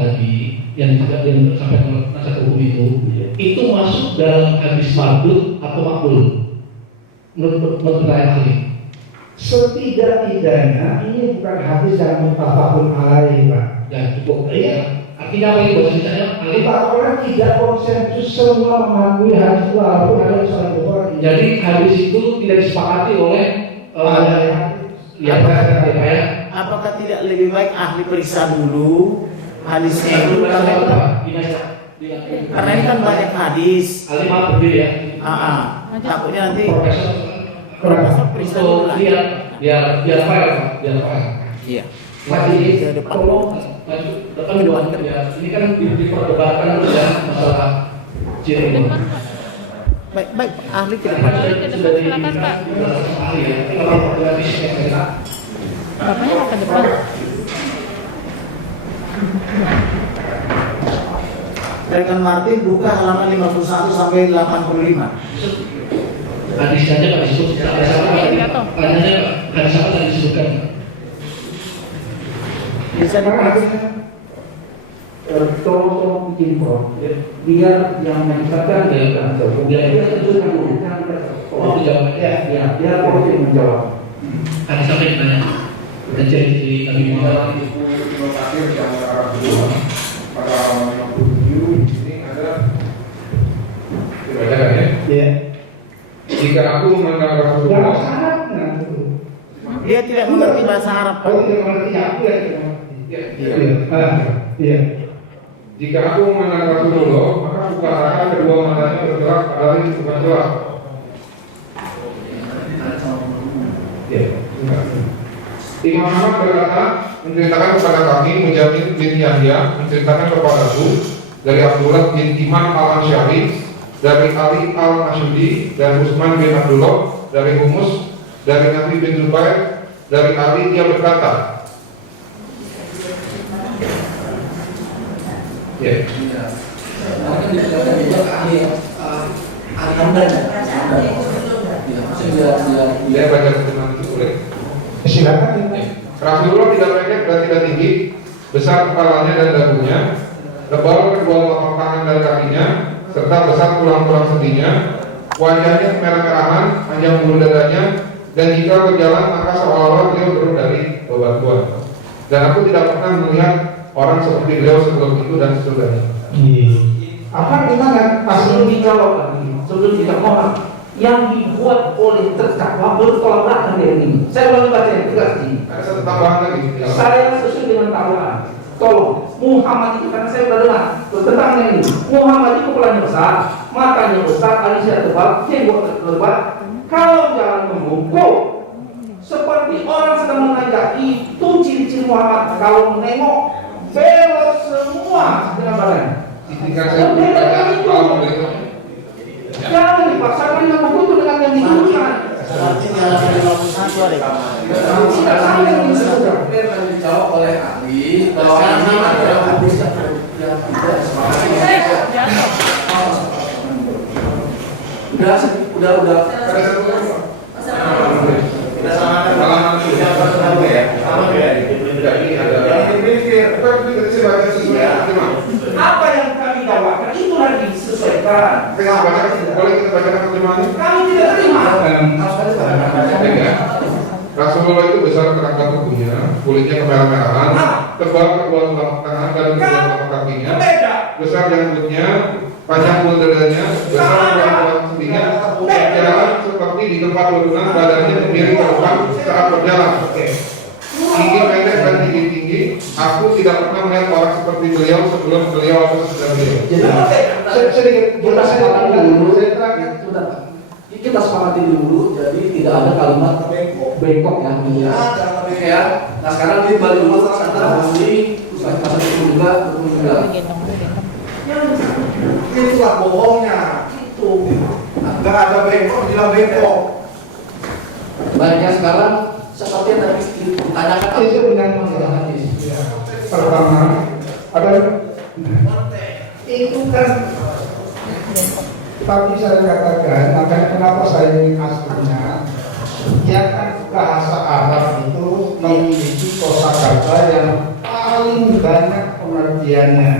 tadi yang juga yang sampai nasihat hukum itu masuk dalam hadis mardut atau makbul menurut penilaian ahli. Setidak-tidaknya ini bukan hadis yang muttafaqun alaih, Pak. Ya cukup. Iya. Artinya apa itu bahasa Indonesia? Ahli. Orang tidak konsensus semua mengakui hadis itu walaupun ada di Sahih Bukhari. Jadi hadis itu tidak disepakati oleh ya. Apakah tidak lebih baik ahli periksa dulu hadisnya itu? Karena ini kan banyak hadis. Ahli maaf berdiri ya. Takutnya nanti Profesor periksa dulu lah. Biar fair. Iya. Masih Ke depan. tolong depan doang ya. Ini kan diperdebatkan ya masalah ciri ini. Baik, ahli ke Karena depan. sudah silakan Pak. Ahli ya. Kalau gratis ya. Bapaknya mau ke depan. Rekan Martin buka halaman 51 sampai 85. Hadis saja nggak disebut. Tanyanya hadis apa yang disebutkan? Bisa dipakai. tolong bikin form biar yang mencatatkan dia tentukan Oh, dijawab ya dia harus yang menjawab. Hadis apa yang ditanya? Dan ciri Nabi Muhammad. Pada halaman 57 ini ada dibacakan ya. Iya. Jika aku memandang Rasulullah, Dia tidak mengerti bahasa Arab, Pak. Oh, tidak mengerti aku ya. Iya. jika aku memandang Rasulullah, maka kukatakan kedua matanya bergerak pada langit bukan gelap. Imam Ahmad berkata, menceritakan kepada kami Mujamin bin Yahya, menceritakan kepadaku dari Abdullah bin Iman al-Ansyari, dari Ali al-Masyudi, dan Utsman bin Abdullah, dari Humus, dari Nabi bin Zubair, dari Ali dia berkata, ya, dia baca terjemahan itu boleh. Silakan. Rasulullah tidak pendek dan tidak tinggi, besar kepalanya dan dagunya, tebal kedua telapak tangan dan kakinya, serta besar tulang-tulang sendinya, wajahnya merah-merahan, panjang bulu dadanya, dan jika berjalan maka seolah-olah beliau turun dari bebatuan. Dan aku tidak pernah melihat orang seperti beliau sebelum itu dan sesudahnya. Apa kita kan Sebelum dijawab lagi, sebelum dijawab yang dibuat oleh terdakwa bertolak belakang dengan ini. Saya ulangi baca yang tegas ini. Ada satu tambahan lagi. Saya sesuai dengan tambahan. Tolong, Muhammad itu karena saya sudah dengar tentang ini. Muhammad itu kepalanya besar, matanya besar, alisnya tebal, jenggot lebat. Kalau jalan membungkuk, seperti orang sedang menanjak, itu ciri-ciri Muhammad. Kalau menengok, belok semua dengan badan. Jika saya baca kalau begitu. Jangan dipaksakan yang begitu dengan yang ditunjukkan. Berarti dalam 51 ada. Tidak sama yang disebutkan. Yang dijawab oleh ahli bahwa ini adalah hadis yang tidak sepakati. Udah. Apa yang kami bawakan itu harus disesuaikan. Boleh kita bacakan terjemahannya? Kami tidak terima. Rasulullah itu besar kerangka kulitnya kemerah-merahan, tebal kedua telapak tangan dan kedua telapak kakinya, besar janggutnya, panjang punderanya, besar tulang sendinya, berjalan seperti di tempat turunan, badannya miring ke depan saat berjalan. Tinggi pendek dan tinggi. Aku tidak pernah melihat orang seperti beliau sebelum beliau atau sesudah beliau. Jadi sedikit kita sepakati dulu. Kita sepakati dulu. Jadi tidak ada kalimat bengkok ya. Nah sekarang di balik rumah sana di pusat pasar itu juga. Itulah bohongnya. Itu. Nggak ada bengkok, bilang bengkok. Baiknya sekarang seperti yang tadi ditanyakan. Itu benar hadis. Pertama, ada itu kan tapi saya katakan, makanya kenapa saya ingin aslinya, ya kan bahasa Arab itu memiliki kosakata yang paling banyak pengertiannya.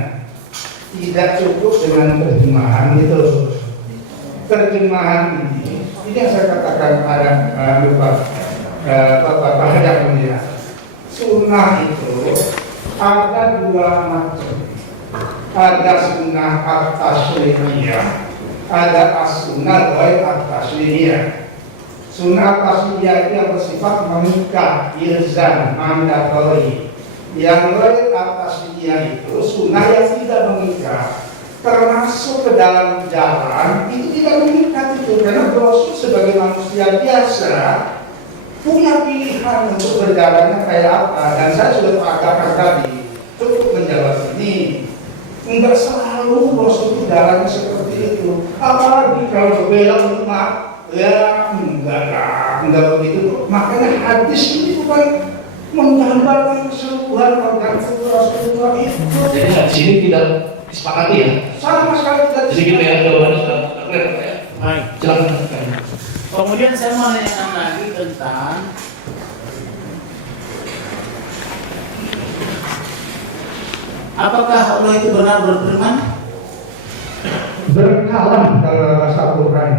Tidak cukup dengan terjemahan itu. Terjemahan ini yang saya katakan pada Bapak Hajar Mulia. Sunnah itu ada dua macam. Ada sunnah at-tashriyah, ada as-sunnah at-tashriyah. Sunnah at-tashriyah itu yang bersifat mengikat, ilzam, mandatori. Yang at-tashriyah itu sunnah yang tidak mengikat, termasuk ke dalam jalan itu tidak mengikat itu, karena Rasul sebagai manusia biasa punya pilihan untuk berjalannya kayak apa. Dan saya sudah katakan tadi, cukup menjawab ini, enggak selalu Rasul itu jalannya seperti itu. Apalagi kalau berbelok rumah, ya enggak begitu. Makanya hadis ini bukan menggambarkan keseluruhan organ Rasulullah itu. Jadi di sini tidak disepakati ya. Sama sekali tidak. Jadi kita yang jawabannya sudah clear ya. Baik. Silakan. Kemudian saya mau menanyakan lagi tentang apakah Allah itu benar berfirman? Berkalam kalau bahasa Al-Quran.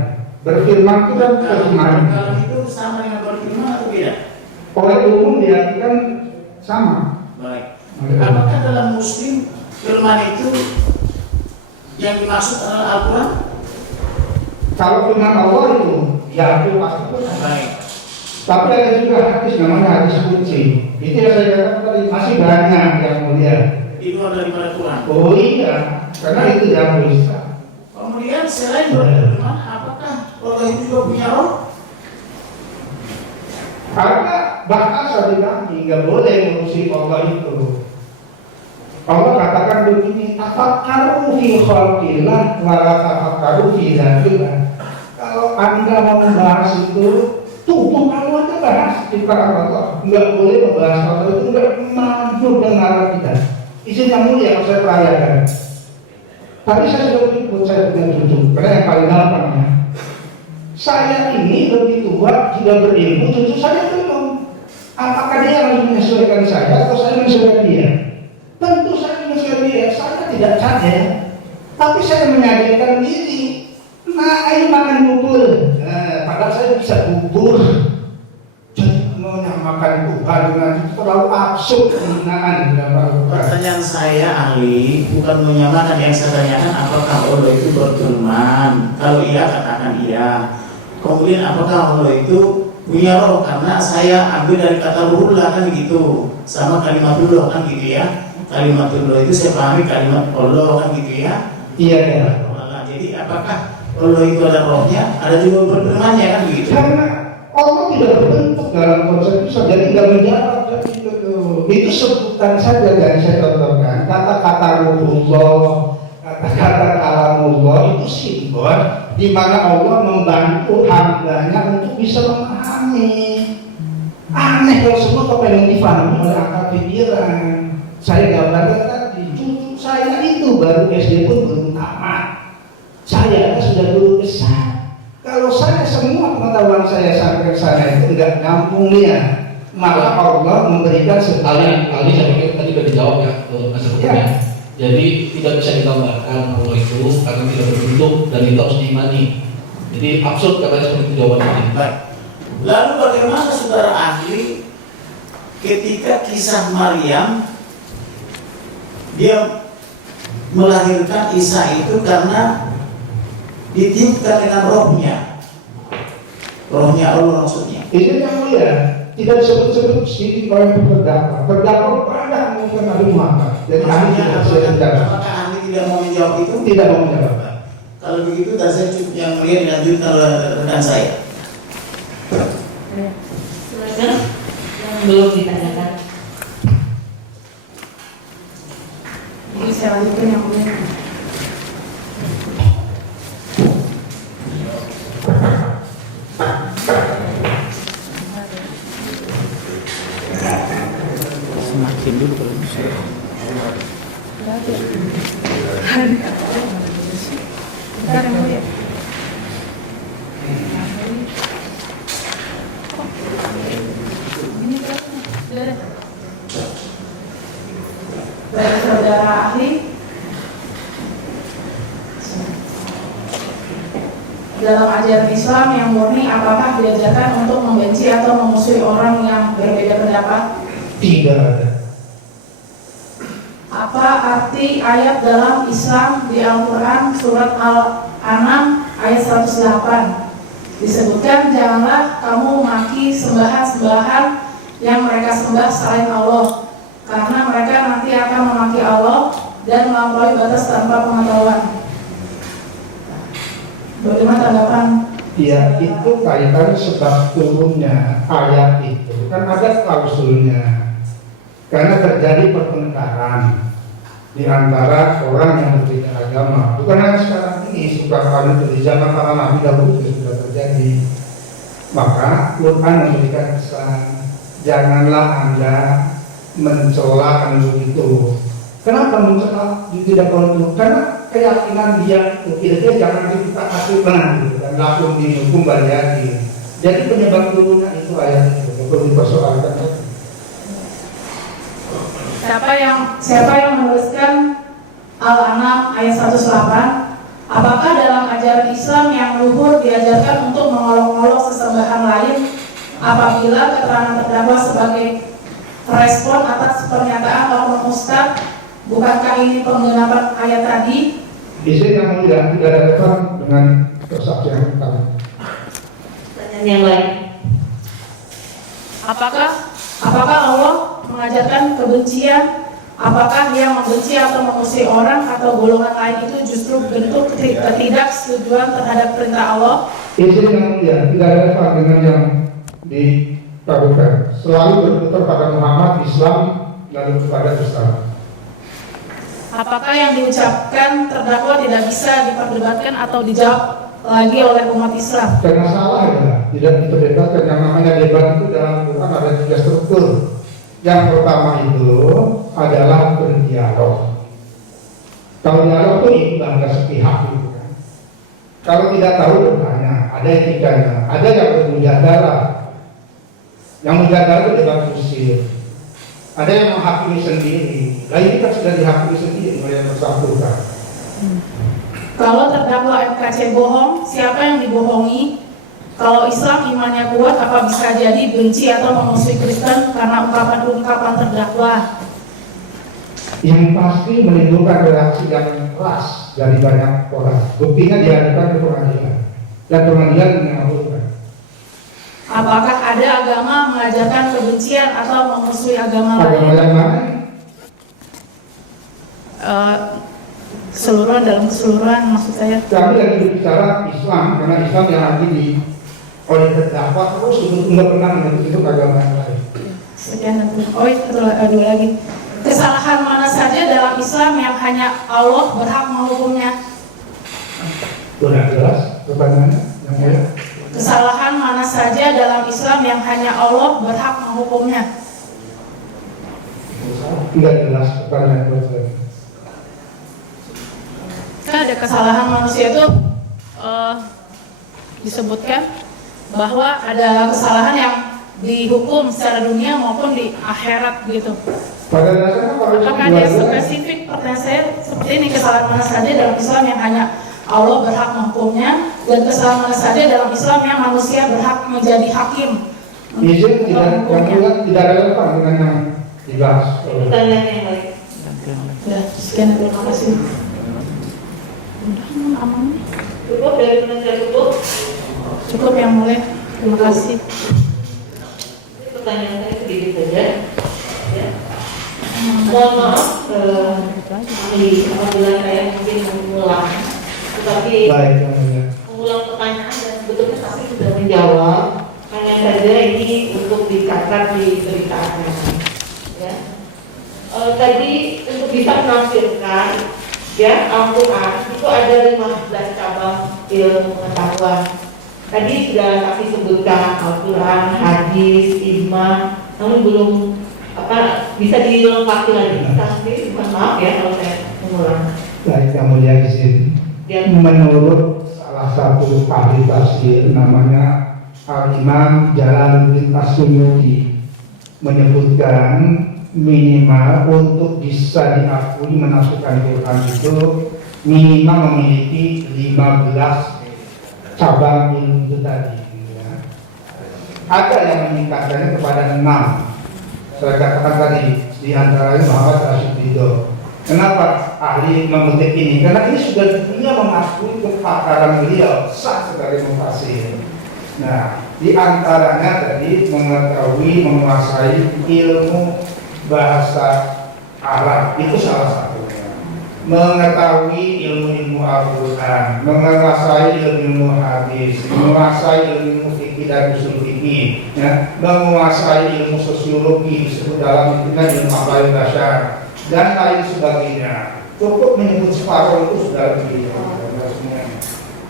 Berfirman itu kan terjemahan. Kalau itu sama dengan berfirman atau tidak? Oleh umum diartikan sama. Baik. Apakah dalam Muslim firman itu yang dimaksud adalah Al-Quran? Kalau firman Allah itu ya itu pasti benar. Baik. Tapi ada juga hadis namanya hadis qudsi. Itu yang saya katakan tadi masih banyak yang mulia. Itu adalah daripada Quran. Oh iya, karena itu yang bisa. Kemudian selain berfirman, apakah Allah itu juga punya roh? Karena bahasa di kami nggak boleh mengurusi Allah itu. Allah katakan begini, tafakkaru fi khalqillah wa la tafakkaru fi dzatillah. Kalau Anda mau membahas itu, tuh kalau Anda bahas ciptaan Allah, nggak boleh membahas Allah itu, nggak mampu dengar kita. Izin yang mulia yang saya pelayakan. Tadi saya sudah menyebut saya punya cucu, karena yang paling gampang ya. Saya ini lebih tua, sudah berilmu, cucu saya belum. Apakah dia harus menyesuaikan saya atau saya menyesuaikan dia? Tentu saya menyesuaikan dia, saya tidak cadel. Tapi saya menyadarkan diri. Nah, ayo makan bubur. Padahal saya bisa bubur. Jadi menyamakan Tuhan dengan itu terlalu absurd penghinaan. Pertanyaan saya ahli bukan menyamakan, yang saya tanyakan apakah Allah itu berfirman? Kalau iya katakan iya. Kemudian apakah Allah itu punya roh? Karena saya ambil dari kata ruhullah kan gitu, sama kalimatullah kan gitu ya. Kalimatullah itu saya pahami kalimat Allah kan gitu ya. Iya ya. Jadi apakah Allah itu ada rohnya? Ada juga berfirmannya kan gitu. Karena Allah tidak berbentuk dalam konsep itu, jadi tidak menjawab. Itu sebutan saja yang saya contohkan. Kata-kata ruhullah, kata-kata kalamullah itu simbol di mana Allah membantu hambanya untuk bisa memahami. Aneh kalau semua kepengen difahami oleh akal pikiran. Saya gambarkan tadi, cucu saya itu baru SD pun belum tamat. Saya sudah guru besar. Kalau saya semua pengetahuan saya sampai ke sana itu enggak nyambung ya. Maka Allah memberikan Kali saya pikir tadi sudah dijawab ya Mas Hukumnya. Jadi tidak bisa digambarkan Allah itu karena tidak berbentuk dan itu harus diimani. Jadi absurd katanya seperti itu jawabannya. Baik. Lalu bagaimana saudara ahli ketika kisah Maryam, dia melahirkan Isa itu karena ditiupkan dengan rohnya Allah maksudnya. Ini yang mulia, tidak disebut-sebut sini oleh terdakwa. Terdakwa pernah mengumumkan Nabi Muhammad. Jadi ahli Apakah ahli tidak mau menjawab itu? tidak mau menjawab. Kalau begitu, dan saya cukup yang mulia dilanjutkan oleh rekan saya. Silakan yang belum ditanyakan. Jadi saya lanjutkan yang mulia. Semakin dulu kalau bisa. Bentar yang mulia. Baik saudara ahli, dalam ajaran Islam yang murni, apakah diajarkan untuk membenci atau memusuhi orang yang berbeda pendapat? Tidak ada. Apa arti ayat dalam Islam di Al-Quran surat Al-An'am ayat 108? Disebutkan, janganlah kamu memaki sembahan-sembahan yang mereka sembah selain Allah, karena mereka nanti akan memaki Allah dan melampaui batas tanpa pengetahuan. Bagaimana tanggapan? Ya, itu kaitan sebab turunnya ayat itu kan ada klausulnya. Karena terjadi pertengkaran di antara orang yang berbeda agama. Bukan hanya sekarang ini, sudah di zaman para nabi dahulu sudah terjadi. Maka Quran memberikan pesan, janganlah Anda mencela begitu. Kenapa mencela? Tidak perlu. Karena keyakinan dia itu kira-kira jangan kita kasihkan gitu, dan langsung dihukum balik. Jadi penyebab turunnya itu ayat itu perlu dipersoalkan. Siapa yang menuliskan Al-An'am ayat 108? Apakah dalam ajaran Islam yang luhur diajarkan untuk mengolok-olok sesembahan lain apabila keterangan terdakwa sebagai respon atas pernyataan oknum ustaz? Bukankah ini penggenapan ayat tadi? Istri yang mulia tidak ada kaitan dengan kesaksian kami. Pertanyaan yang lain. Apakah Allah mengajarkan kebencian? Apakah yang membenci atau memusuhi orang atau golongan lain itu justru bentuk ketidaksetujuan terhadap perintah Allah? Istri yang mulia tidak ada kaitan dengan yang dikabulkan. Selalu berputar pada Muhammad, Islam, lalu kepada Islam. Apakah yang diucapkan terdakwa tidak bisa diperdebatkan atau dijawab lagi oleh umat Islam? Karena salah ya, tidak diperdebatkan. Yang namanya debat itu dalam Quran ada 3 struktur. Yang pertama itu adalah berdialog. Kalau dialog itu imbang, nggak sepihak gitu kan. Kalau tidak tahu bertanya, ada etikanya, ada yang bermujadalah. Yang mujadalah itu debat kusir. Ada yang menghakimi sendiri. Nah ini kan sudah dihakimi sendiri oleh yang bersangkutan. Kalau terdakwa FKC bohong, siapa yang dibohongi? Kalau Islam imannya kuat, apa bisa jadi benci atau memusuhi Kristen karena ungkapan-ungkapan terdakwa? Yang pasti menimbulkan reaksi yang keras dari banyak orang. Buktinya dihadirkan ke pengadilan dan pengadilan mengabulkan. Apakah ada agama mengajarkan kebencian atau memusuhi agama lain? Agama yang mana? Dalam keseluruhan maksud saya. Kami lagi berbicara Islam, karena Islam yang nanti oleh terdakwa terus nggak pernah menyebut agama yang lain. Sekian dan dua lagi. Kesalahan mana saja dalam Islam yang hanya Allah berhak menghukumnya? Sudah jelas pertanyaannya yang mulia. Kesalahan mana saja dalam Islam yang hanya Allah berhak menghukumnya? Tidak jelas pertanyaan buat saya. Kan ada kesalahan manusia itu disebutkan bahwa ada kesalahan yang dihukum secara dunia maupun di akhirat gitu. Pada dasarnya kalau Apakah ada spesifik? Pertanyaan saya seperti ini, kesalahan mana saja dalam Islam yang hanya Allah berhak menghukumnya, dan kesalahan mana saja dalam Islam yang manusia berhak menjadi hakim Izin tidak relevan dengan yang dibahas. Pertanyaan yang lain. Ya, sekian, terima kasih. Cukup dari penasihat hukum. Cukup yang mulia, terima kasih. Ini pertanyaan saya sedikit saja. Ya. Mohon maaf, apabila saya mungkin mengulang, tetapi Baik, yang mulia. mengulang pertanyaan dan sebetulnya saksi sudah menjawab. Hanya saja ini untuk dicatat di berita acara. Ya. Tadi untuk bisa menafsirkan, ya, Al-Quran itu ada 15 cabang ilmu pengetahuan. Tadi sudah saksi sebutkan Al-Quran, hadis, ijma, namun belum bisa dilengkapi lagi. Saksi, mohon maaf ya kalau saya mengulang. Baik, yang mulia izin. Menurut salah satu ahli tafsir namanya Al-Imam Jalaluddin As-Suyuti menyebutkan minimal untuk bisa diakui menafsirkan Quran itu minimal memiliki 15 cabang ilmu itu tadi. Ya. Ada yang meningkatkannya kepada 6. Saya katakan tadi di antaranya Muhammad Rashid Ridho. Kenapa ahli memetik ini? Karena ini sudah dia mengakui kepakaran beliau sah sebagai mufasir. Nah, di antaranya tadi mengetahui, menguasai ilmu bahasa Arab itu salah satunya. Mengetahui ilmu-ilmu Al-Quran, menguasai ilmu hadis, menguasai ilmu fikih dan usul fikih, ya, menguasai ilmu sosiologi disebut dalam ilmu akhlak dasar dan lain sebagainya. Cukup menyebut separuh itu sudah lebih.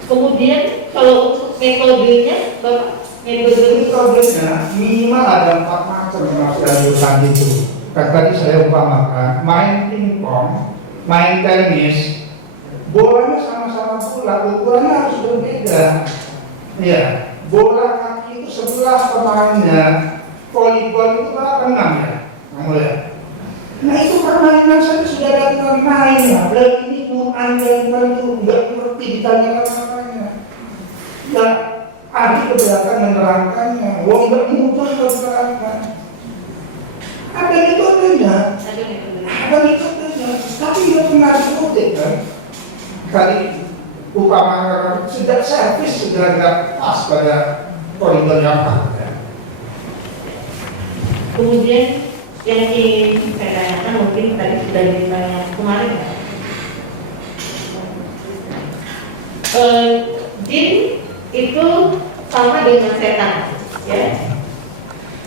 Kemudian kalau untuk metodenya, Bapak, Metodenya minimal ada 4 macam penafsiran Quran itu. Kan tadi saya umpamakan main pingpong, main tenis, bolanya sama-sama bola, ukurannya harus berbeda. Ya, bola kaki itu 11 pemainnya, volleyball itu berapa 6 ya? Nah itu permainan saja sudah ada aturan main ya. Berarti ini Quran yang itu nggak ngerti ditanyakan makanya. Ya, ahli keberatan menerangkannya. Wong nggak mudah menerangkan. Ada metodenya. Ada metodenya. Tapi dia pernah dikutip kan. Kali upama sejak servis sudah nggak pas pada koridor yang ada. Kemudian yang ingin saya tanyakan mungkin tadi sudah ditanya kemarin ya. Jin itu sama dengan setan, ya,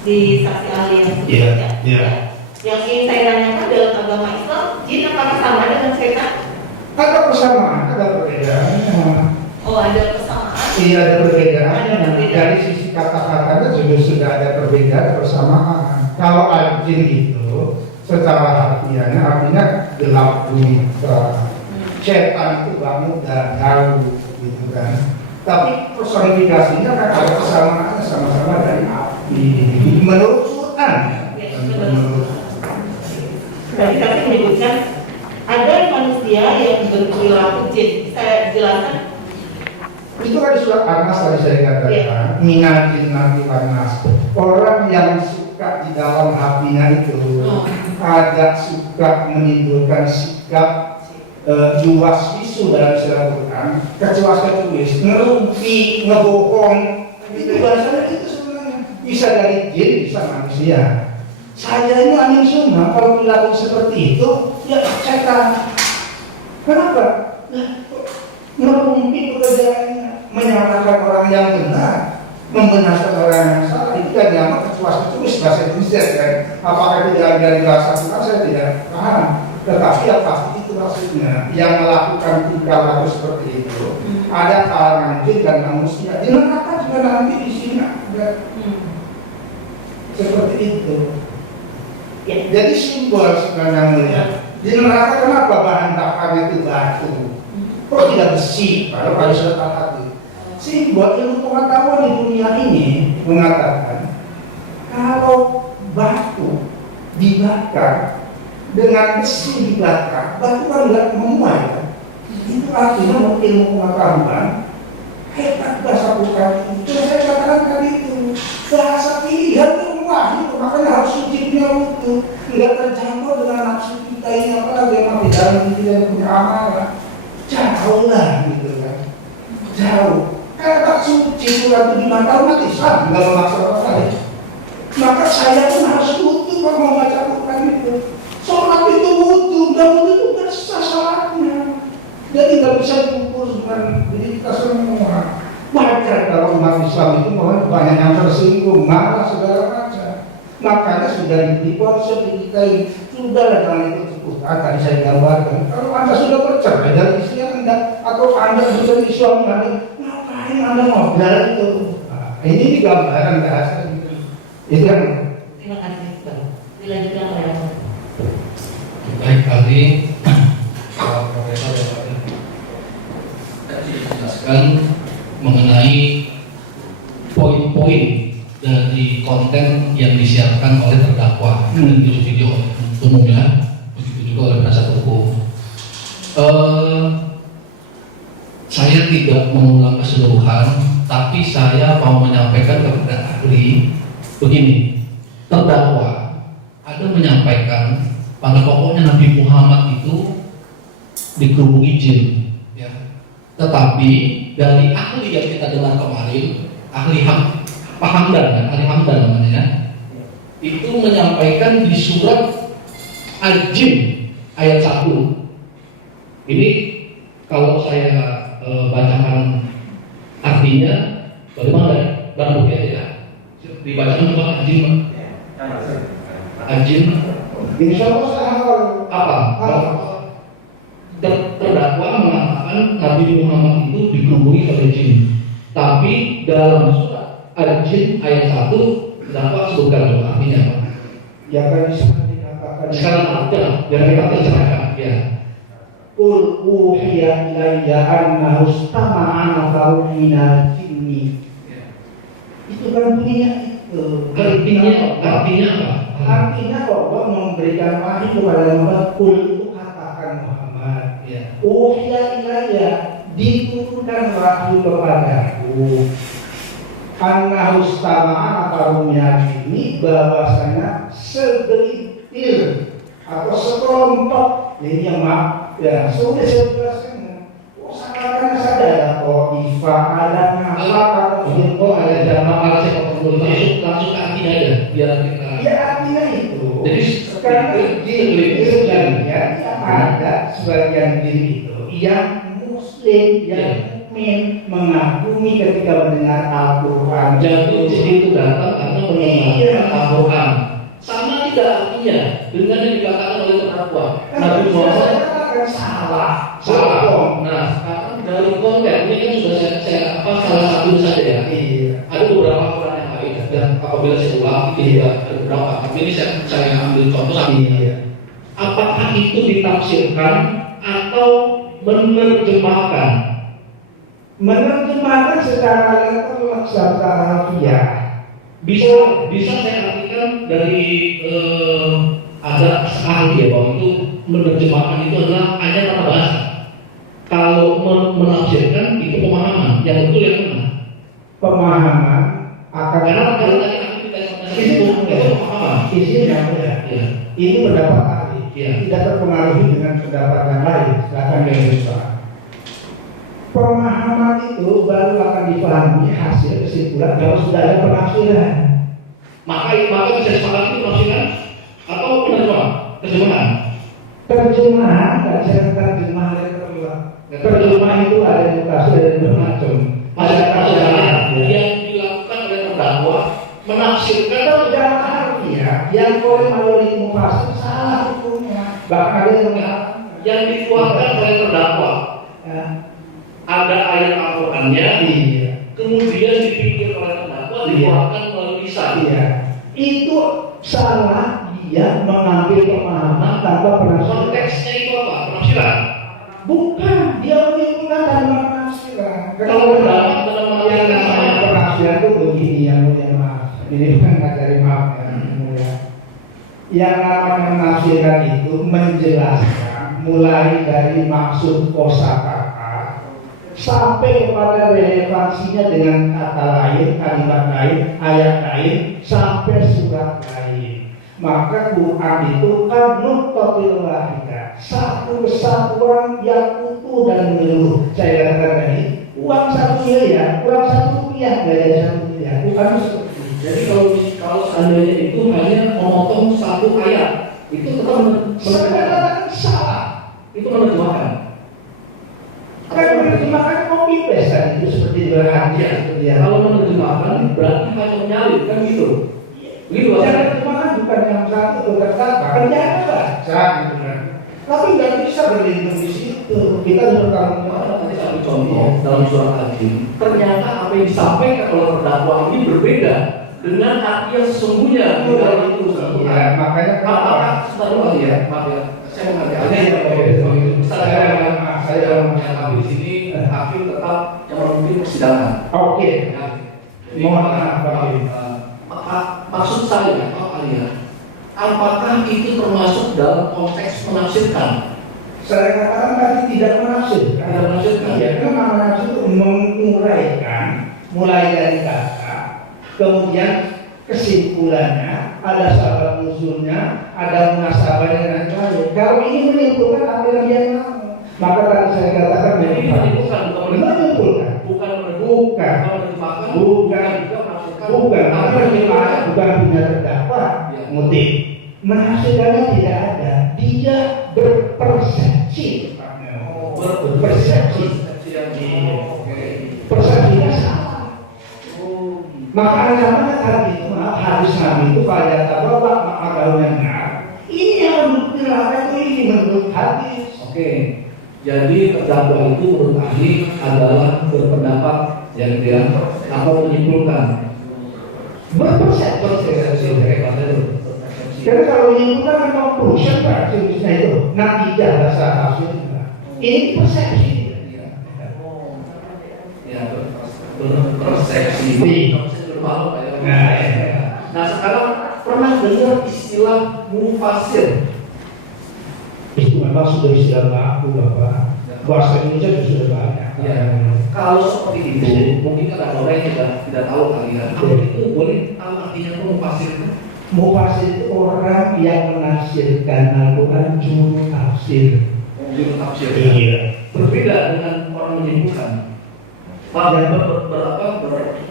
di saksi ahli yang sebelumnya. Yang ingin saya tanyakan dalam agama Islam, jin apakah sama dengan setan? Ada persamaan, ada perbedaan. Oh, ada persamaan. Iya, ada perbedaan. Ada perbedaan. Dari sisi kata-katanya juga sudah ada perbedaan persamaan. Kalau al-jin itu secara harfiahnya artinya gelap gulita. Setan itu bangun dan jauh gitu kan. Tapi personifikasinya kan ada kesamaan, sama-sama dari api. Menurut Quran ya. Tapi menyebutkan ada manusia yang berperilaku jin. Saya jelaskan. Itu kan di surat An-Nas tadi saya katakan, minajin nabi An-Nas. Orang yang suka di dalam hatinya itu agak suka menimbulkan sikap juwas bisu dalam istilah Quran, kecuas ketulis, ngerumpi, ngebohong. Itu bahasanya itu sebenarnya bisa dari jin, bisa manusia. Saya ini angin semua kalau perilaku seperti itu, ya setan. Kenapa? Ngerumpi pekerjaannya, menyalahkan orang yang benar, membenarkan orang yang salah. Itu kan dianggap kecuas ketulis bahasa Indonesia kan. Apakah tidak dari bahasa Quran saya tidak paham. Tetapi yang pasti itu maksudnya yang melakukan tingkah laku seperti itu ada kalangan jin dan manusia. Di neraka juga nanti di sini ada seperti itu. Jadi simbol sebenarnya melihat di neraka kenapa bahan bakarnya itu batu? Kok tidak besi? Padahal pada surat Al-Hadid. Simbol ilmu pengetahuan di dunia ini mengatakan kalau batu dibakar dengan besi dibakar, batu kan nggak memuai kan? Itu artinya ilmu pengetahuan hebat bahasa Quran itu. Saya katakan tadi itu bahasa Karena umat Islam nggak memaksa orang lain. Maka saya pun harus butuh kalau mau baca Quran itu. Sholat itu butuh, dan butuh itu nggak sah sholatnya. Jadi nggak bisa diukur dengan jadi kita semua. Wajar kalau umat Islam itu banyak yang tersinggung, marah segala macam. Makanya sudah diberi konsep kita ini. Sudahlah jangan ikut ikutan. Tadi saya gambarkan. Kalau Anda sudah bercerai dari istri Anda atau Anda sudah di suami Anda, ngapain Anda ngobrol itu? Nah, ini digambarkan bahasa gitu. Itu yang. Terima kasih, Pak. Dilanjutkan Pak Elson. Baik, tadi Pak Profesor ya Pak jelaskan mengenai poin-poin dari konten yang disiarkan oleh terdakwa dan video-video umumnya, begitu juga oleh penasihat hukum. Saya tidak mengulang keseluruhan, tapi saya mau menyampaikan kepada ahli begini. Terdakwa ada menyampaikan pada pokoknya Nabi Muhammad itu dikerubungi jin, ya. Tetapi dari ahli yang kita dengar kemarin, ahli Pak Hamdan, ya, ahli Hamdan namanya, itu menyampaikan di surat Al-Jin ayat 1. Ini kalau saya bacakan artinya bagaimana ya? Barang bukti ya. Dibacakan surat Al-Jin. Al-Jin apa? Terdakwa mengatakan Nabi Muhammad itu dikerubungi oleh jin. Tapi dalam surat Al-Jin ayat 1 terdakwa sebutkan artinya apa? Ya kan dikatakan Sekarang ada yang kita terjemahkan ya. Qul uhiya ilayya annahu istama'a nafarun minal jinni. Itu kan bunyinya itu. Artinya apa? Artinya Allah memberikan wahyu kepada Muhammad, Qul itu katakan Muhammad. Ya. Uhiya ilayya, diturunkan wahyu kepadaku. Annahu istama'a nafarun minal jinni, bahwasanya segelintir atau sekelompok ini yang ya sudah saya jelaskan. Seakan saja ya Ifa ada apa Oh ada jamaah saya langsung ke artinya ada biar kita. ya artinya itu. Jadi karena jin ya ada sebagian jin itu yang muslim yang mukmin mengagumi ketika mendengar Al-Quran. Jadi jin itu datang karena mendengar Al-Quran. Sama tidak artinya dengan yang dikatakan oleh terdakwa Nabi Muhammad salah. Nah, sekarang dari konten ini kan sudah saya salah satu saja ya. Ada beberapa Quran yang lain dan apabila saya ulang itu juga ada beberapa. Tapi ini saya ambil contoh satu. Apakah itu ditafsirkan atau menerjemahkan? Menerjemahkan secara literal secara harfiah. Bisa saya artikan dari ada ahli ya bahwa itu menerjemahkan itu adalah hanya tata bahasa. Kalau menafsirkan itu pemahaman yang betul yang mana? Pemahaman akan Karena kalau tadi aku kita itu pemahaman. Isinya ya. Ini pendapat ahli. Ya. Tidak terpengaruhi dengan pendapat yang lain. Silakan dilanjutkan. Pemahaman itu baru akan dipahami hasil kesimpulan kalau sudah ada penafsiran. Maka bisa disepakati itu penafsiran atau terjemahan? Terjemahan, dan saya terjemah terjemah itu ada edukasi ada bermacam. Ada terjemahan yang dilakukan oleh terdakwa menafsirkan terjemahan harfiah yang oleh mayoritas mufasir salah hukumnya. Bahkan ada yang dikeluarkan oleh terdakwa. Ada ayat Al-Qur'annya, kemudian dipikir oleh terdakwa dikeluarkan melalui lisan. Itu salah dia mengambil pemahaman tanpa penafsiran. Konteksnya itu apa? Penafsiran? Bukan, dia menggunakan tanpa penafsiran. Kalau pendapat dalam yang namanya penafsiran itu begini yang mulia maaf. Ini bukan ngajari maaf ya. Yang namanya menafsirkan itu menjelaskan mulai dari maksud kosakata sampai kepada relevansinya dengan kata lain, kalimat lain, ayat lain, sampai surat lain. Maka Quran itu kan nuqtatil wahidah, satu kesatuan yang utuh dan menyeluruh. Saya katakan tadi, uang 1 miliar, uang 1 rupiah, nggak ada 1 ya, bukan seperti itu. Jadi kalau seandainya itu hanya memotong satu ayat, itu tetap Sebenarnya salah. itu menerjemahkan. Kan menerjemahkan copy paste tadi itu seperti di dalam hadis seperti yang Kalau menerjemahkan berarti hanya menyalin kan gitu. Begitu Pak. cara terjemahan bukan yang satu atau kata kerjaan baca gitu kan. Tapi nggak bisa berlindung di situ. Kita harus bertanggung jawab. Nanti satu contoh dalam surat Al-Jin, ternyata apa yang disampaikan oleh terdakwa ini berbeda dengan arti yang sesungguhnya di dalam itu. Ya, makanya Apakah sebentar dulu ya, maaf ya, saya mengerti. Saya di sini hakim tetap yang memimpin persidangan. Oke. Ya. Jadi, Mohon maaf, Pak. maksud saya, Pak Alia, apakah itu termasuk dalam konteks menafsirkan? Saya katakan tadi tidak menafsirkan. Tidak menafsirkan. Iya, karena menafsir itu menguraikan mulai dari kata, kemudian kesimpulannya, ada sabab usulnya, ada munasabahnya dan lain-lain. Kalau ini menyimpulkan apa yang dia mau, maka tadi saya katakan Jadi menyimpulkan, menyimpulkan. bukan Bukan. menerjemahkan, Bukan. juga menafsirkan. Bukan, karena penjelasan bukan punya terdakwa Ya. motif. Menafsirkannya tidak ada, dia berpersepsi. Berpersepsi. Persepsinya salah. Makanya namanya tadi itu hadis Nabi itu pada tabawa maka gaulnya. Ini yang menurut apa itu ini menurut hadis. Oke. Jadi terdakwa itu menurut ahli adalah berpendapat yang dia atau menyimpulkan. Berpersepsi. Karena kalau menyimpulkan kan conclusion persepsinya itu natijah bahasa hasilnya. Ini persepsi. Ya, berpersepsi. Nah, sekarang pernah dengar istilah mufasir? Itu memang sudah istilah baku Bapak. Bahasa Indonesia sudah banyak. Ya. Kalau seperti itu, mungkin kan ada orang yang tidak tahu kali ya. Kalau itu boleh tahu artinya apa mufasir itu? Mufasir itu orang yang menafsirkan Al-Quran juru tafsir. Juru tafsir. Iya. Berbeda dengan orang menyimpulkan.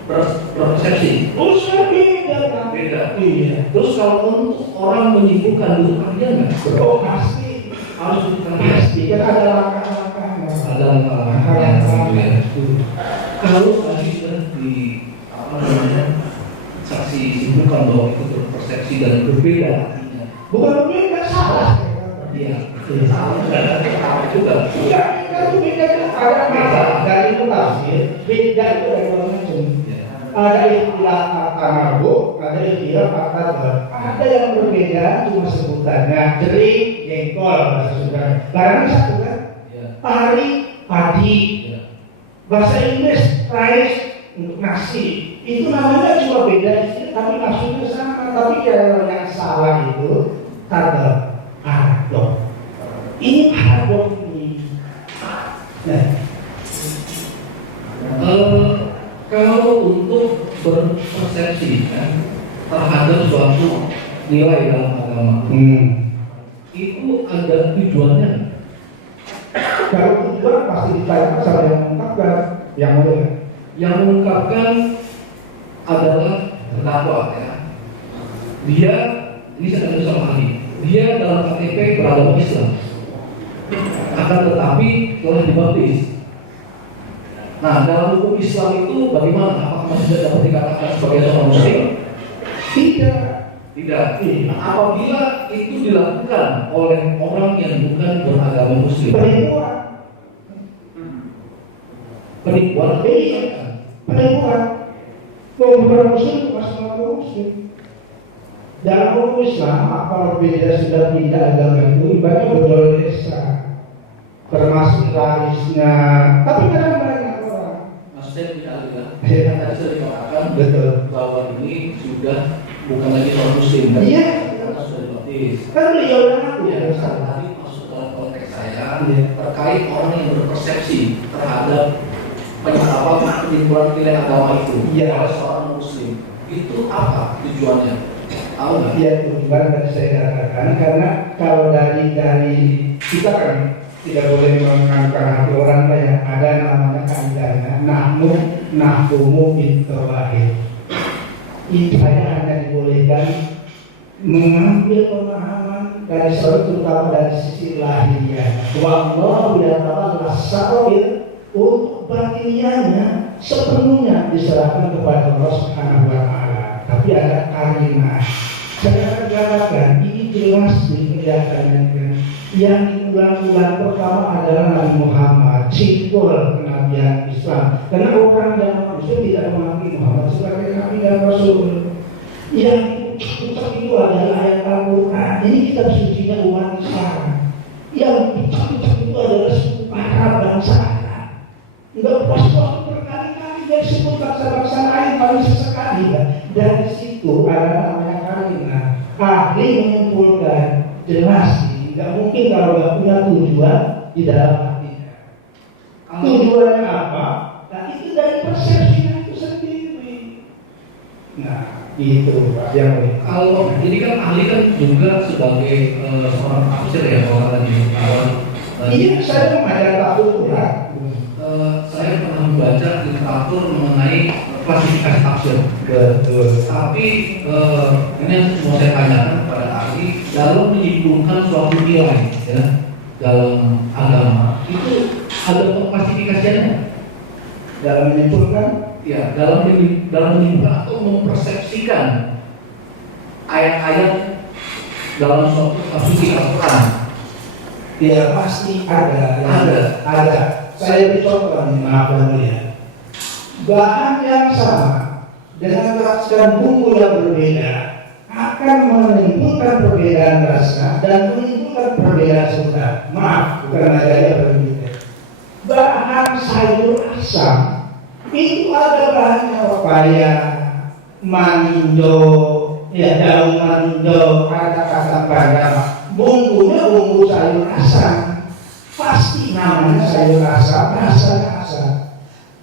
Berpersepsi. Usah beda. Beda. Iya. Terus kalau untuk orang menyimpulkan itu artinya nggak? Oh pasti. Harus dikatakan Pasti. Kan ada langkah-langkahnya. ada langkah-langkah. Kalau tadi sudah di apa namanya saksi simpulkan bahwa itu berpersepsi dan berbeda artinya. Bukan beda, salah. Iya. Salah juga. Iya, itu beda. Ada masalah dari itu tafsir. Beda itu dari macam. Ada istilah kata mabuk, ada istilah kata ber. Ada yang berbeda cuma sebutannya. Jering, jengkol bahasa Sunda. Barangnya satu kan? Pari, padi. Bahasa Inggris rice untuk nasi. Itu namanya cuma beda istilah, tapi maksudnya sama. Tapi yang salah itu kata adok. Ini adok ini. Nah. Kalau untuk berpersepsi kan, terhadap suatu nilai dalam agama, itu ada tujuannya. Kalau tujuan pasti ditanyakan sama yang mengungkapkan, yang mulia. Yang mengungkapkan adalah terdakwa ya. Dia ini saya ada sama ahli. Dia dalam KTP beragama Islam, akan tetapi telah dibaptis. Nah, dalam hukum Islam itu bagaimana? Apakah masih dapat dikatakan sebagai seorang muslim? Tidak. Tidak. Nah, apabila itu dilakukan oleh orang yang bukan beragama muslim, Penipuan. penipuan, Penipuan. Bukan muslim, masih muslim. Dalam hukum Islam, apabila dia sudah pindah agama itu, ibaratnya berjual desa, termasuk warisnya. Tapi kadang banyak orang. maksudnya tidak ada. Iya. Tadi sudah dikatakan Betul. bahwa ini sudah bukan lagi orang muslim. Iya. Karena sudah dibaptis. Kan beliau yang aku Ya, ya. tadi masuk dalam konteks saya Iya. terkait orang yang berpersepsi terhadap penyimpulan nilai agama itu Iya. oleh seorang muslim. Itu apa tujuannya? Tahu nggak? Ya tujuan tadi saya katakan karena kalau dari kita kan tidak boleh menganggap hati orang yang ada namanya kaidahnya nahmu nahkumu bin tawahid. saya hanya dibolehkan mengambil pemahaman dari seorang terutama dari sisi lahiriah. Wallahu ta'ala sa'ir untuk batiniannya sepenuhnya diserahkan kepada Allah Subhanahu wa Ta'ala. Tapi ada karimah. Saya akan katakan ini jelas diperlihatkan yang diulang-ulang pertama adalah Nabi Muhammad, simbol kenabian Islam. Karena orang yang Muslim tidak mengakui Muhammad sebagai Nabi dan Rasul. Yang diucap itu adalah ayat Al-Quran. Ini kitab sucinya umat Islam. Yang diucap itu adalah para bangsa Arab. Enggak pas waktu berkali-kali dia disebut bangsa-bangsa lain paling sesekali. Dari situ ada namanya karimah. Ahli menyimpulkan jelas ini, nggak mungkin kalau nggak punya tujuan di dalam hatinya. Tujuannya apa? Nah itu dari persepsinya itu sendiri. Nah itu Pak yang Kalau ini kan ahli kan juga sebagai seorang tafsir ya, orang tadi. Iya, saya mengajar tafsir Quran. Saya pernah membaca literatur mengenai klasifikasi tafsir. Betul. Tapi ini yang mau saya tanyakan kepada ahli, dalam menyimpulkan suatu nilai ya dalam agama itu ada klasifikasinya. Dalam menyimpulkan, Ya, dalam menyimpulkan atau mempersepsikan ayat-ayat dalam suatu suci Al-Quran. ya pasti ada. Ada. Saya beri contoh nih, maaf yang mulia. Bahan yang sama dengan rasa bumbu yang berbeda akan menimbulkan perbedaan rasa dan menimbulkan perbedaan suka. Maaf, bukan aja berbeda. Bahan sayur asam itu ada bahannya pepaya, manindo, ya daun manindo, ada kacang panjang. Bumbunya bumbu sayur asam. Pasti namanya sayur asam, rasanya asam.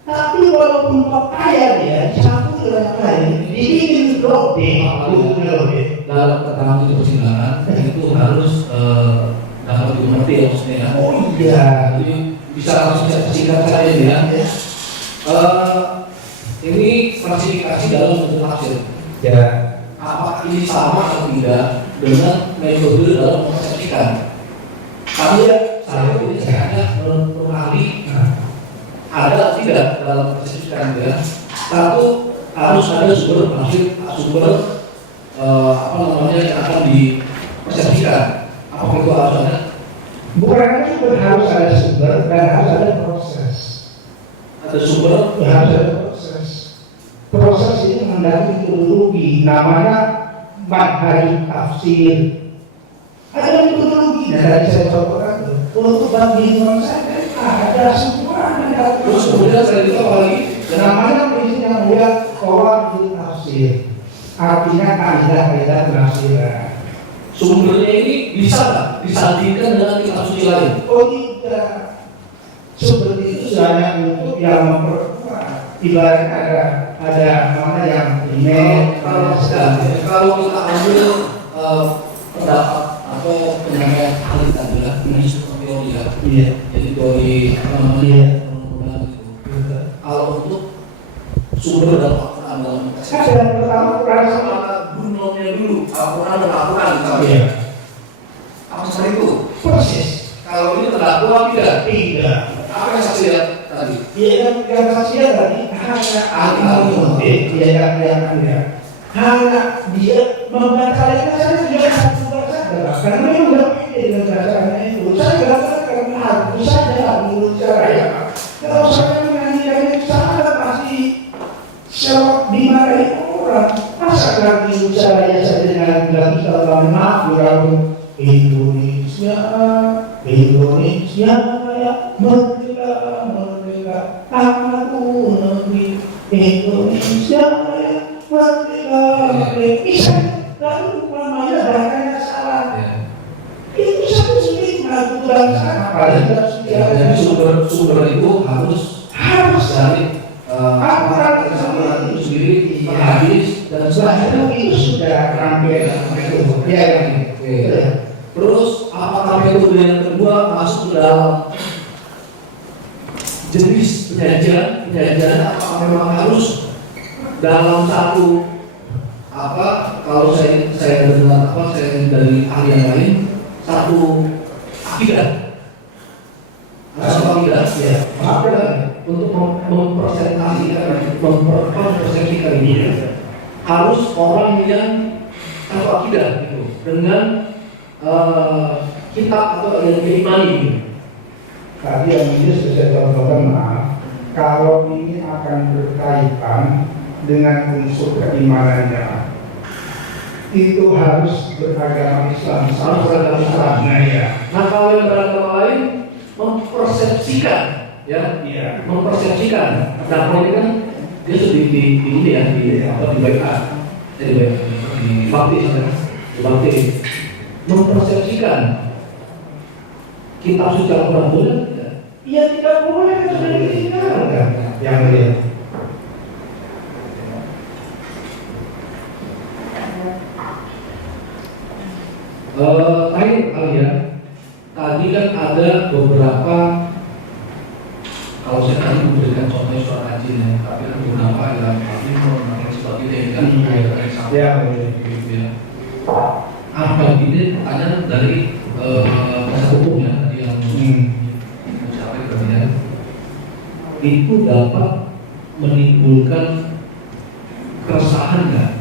Tapi walaupun pepaya dia campur dengan yang lain, dibikin lode, bumbunya lode. Dalam keterangan itu persidangan itu harus dapat dimengerti ya maksudnya ya. Oh iya. Jadi bisa langsung singkat saja ya. Ini klasifikasi dalam bentuk tafsir. Ya. Apakah ini sama atau tidak dengan metode dalam mempersepsikan? Kami saya ini hanya mengenali ada tidak dalam persepsikan ya. Satu harus ada sumber tafsir, sumber yang akan dipersepsikan. Apakah itu harus ada? Bukan hanya harus ada sumber dan harus ada proses. Ada sumber, Harus ada proses. Proses ini mengandalkan metodologi, namanya manhaj tafsir. Ada metodologi, dari saya contohkan untuk bagi saya ada semua ada. terus kemudian saya itu apalagi Namanya prinsip yang mulia qawaid tafsir. Artinya kaidah-kaidah penafsiran. sumbernya ini bisa nggak disandingkan dengan kitab suci lain? Oh tidak. Seperti itu hanya untuk yang memperkuat. Ibarat ada mana yang primer, Kalau kita ambil pendapat atau penyampaian ahli tadi lah, ini seperti teori ya. iya. Jadi teori Iya. itu. Kalau untuk sumber dalam Al-Quran dalam Kan yang pertama Quran sama. sama gunungnya dulu, Al-Quran dan Al-Quran misalnya. Iya. Apa seperti itu? Persis. Kalau ini terdakwa tidak. Tidak. Apa yang saksi lihat tadi? Dia yang saksinya tadi hanya ahli dia yang ada. Hanya dia membacakannya saja dia satu saja. Karena memang tidak pede dengan bacaannya itu. Saya katakan harus saja menurut saya. Kalau saya menyanyikan itu sangat pasti selok dimarahi orang. Masa lagi saya saja dengan bilang kalau maaf berlalu Indonesia ya merdeka aku negeri Indonesia ya merdeka bisa lalu namanya bahasanya salah itu satu sendiri aku bangsa Jadi sumber itu harus dari Al-Quran kesalahan itu sendiri, hadis dan sebagainya. itu sudah rampung ya. Oke. Terus apakah metode yang kedua masuk ke dalam jenis penyajian apakah memang harus dalam satu kalau saya dengar saya dari ahli yang lain, satu akidah ya, untuk mempersepsikan ini harus orang yang satu akidah gitu dengan kitab atau yang diimani. Tadi yang ini sudah saya contohkan, maaf, kalau ini akan berkaitan dengan unsur keimanannya, itu harus beragama Islam, harus beragama Islamnya ya. Nah kalau yang beragama lain mempersepsikan, ya, mempersepsikan. Nah kalau ini kan dia sudah di ini ya, di baptis, mempersepsikan kitab suci Al-Quran boleh tidak? Iya tidak boleh, kan sudah ditinggalkan. Yang mulia. Lain kalian, tadi kan ada beberapa, kalau saya tadi memberikan contoh surat haji ya, tapi kan beberapa yang kami memakai sebagainya ini kan dari satu gitu ya. Apa ini pertanyaan dari kuasa hukum ya tadi yang mencapai kemudian itu dapat menimbulkan keresahan nggak?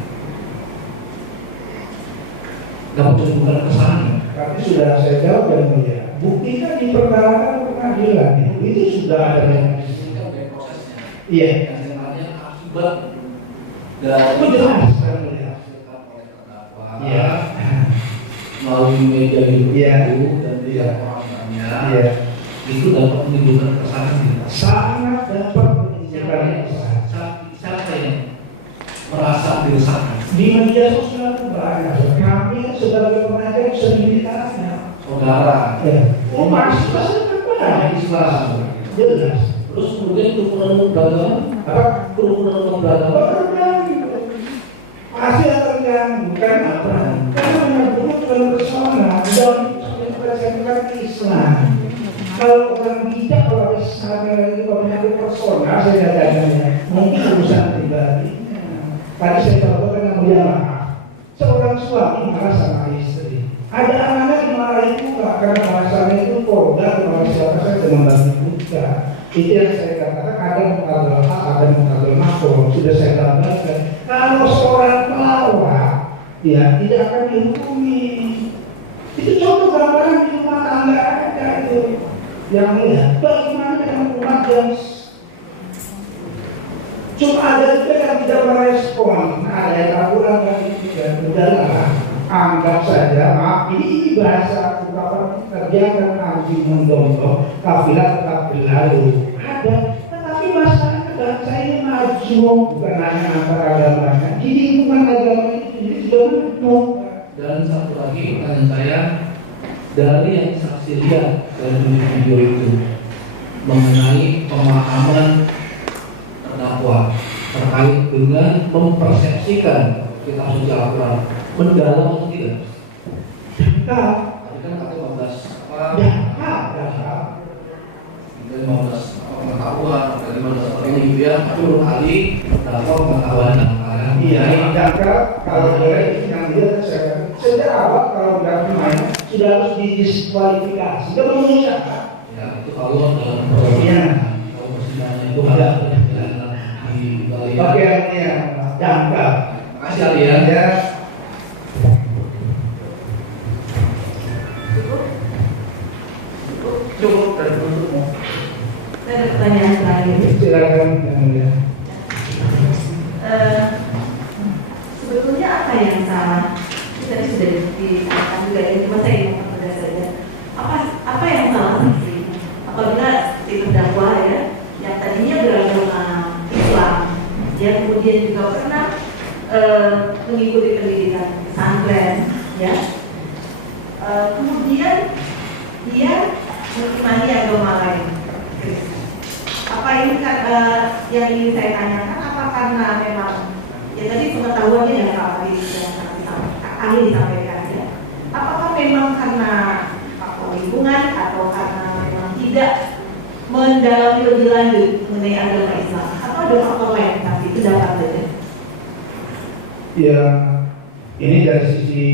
Dapat menimbulkan keresahan nggak? Tapi sudah saya jawab yang mulia. Bukti kan diperkarakan pengadilan itu sudah ada. Prosesnya. Iya. Yang sebenarnya akibat dari Itu jelas kan mulia. oleh terdakwa. Iya. Melalui media itu Iya. dan dia orangnya Iya. itu dapat menimbulkan keresahan kita. Sangat dapat menimbulkan keresahan. Siapa yang merasa diresahkan? Di media sosial itu banyak. Kami sebagai pengajar sering ditanya. Saudara. Ya. Oh mahasiswa banyak Islam. Jelas. Terus kemudian kerukunan beragama, Apa? kerukunan beragama. Pasti akan terganggu karena apa? Karena menyebut dalam persona dan mempresentasikan Islam. Kalau orang bijak, kalau misalnya itu menyebut persona, saya datangnya mungkin urusan pribadinya. Tadi saya contohkan yang mulia maaf. Seorang suami marah sama istri. Ada anak-anak yang marah itu nggak karena bahasanya itu koda, kalau siapa saja membagi buka. Itu yang saya katakan ada mukadal hak, ada mukadal makhluk. Sudah saya tambahkan. Kalau seorang pelawak, ya tidak akan dihukumi. Itu contoh gambaran di rumah tangga ada itu. Yang mulia, bagaimana dengan umat yang cuma ada juga yang tidak merespon. Ada yang Al-Quran dan udahlah, anggap saja, maaf, ini bahasa ungkapan kerjakan anjing mendongkong, kafilah tetap berlalu. Ada, tetapi masyarakat bangsa ini maju, bukan hanya antara agamanya. Di lingkungan agama ini juga mendong. Dan satu lagi pertanyaan saya, dari yang saksi lihat dari video itu mengenai pemahaman terdakwa terkait dengan mempersepsikan kitab suci Al-Quran mendalam atau tidak? Nah, Tadi kan kata 15 apa? ya, 15 pengetahuan, dari 15 seperti ini gitu ya. Tapi menurut Ali terdakwa pengetahuan dan kalian. iya, maka kalau boleh yang dia sejak awal kalau nggak main sudah harus didiskualifikasi. Itu menurut saya. Ya itu kalau dalam persidangan, kalau persidangan itu harus di kalian. Oke, ya, jangka. Makasih Ali ya. Ya. Cukup dan untuk Saya ada pertanyaan terakhir. Silakan yang mulia. Sebetulnya apa yang salah? Ini tadi sudah dikatakan juga ya, cuma saya ingin mempertegas saja. Apa yang salah sih? Apabila si terdakwa ya, yang tadinya beragama Islam, dia kemudian juga pernah mengikuti pendidikan pesantren, ya. Kemudian dia mengimani agama lain. Apa ini kan yang ingin saya tanyakan? Apa karena memang ya tadi pengetahuannya yang ahli disampaikan ya. Apakah memang karena faktor lingkungan atau karena memang tidak mendalami lebih lanjut mengenai agama Islam atau ada faktor lain? Tapi itu dapat saja. Ya, ini dari sisi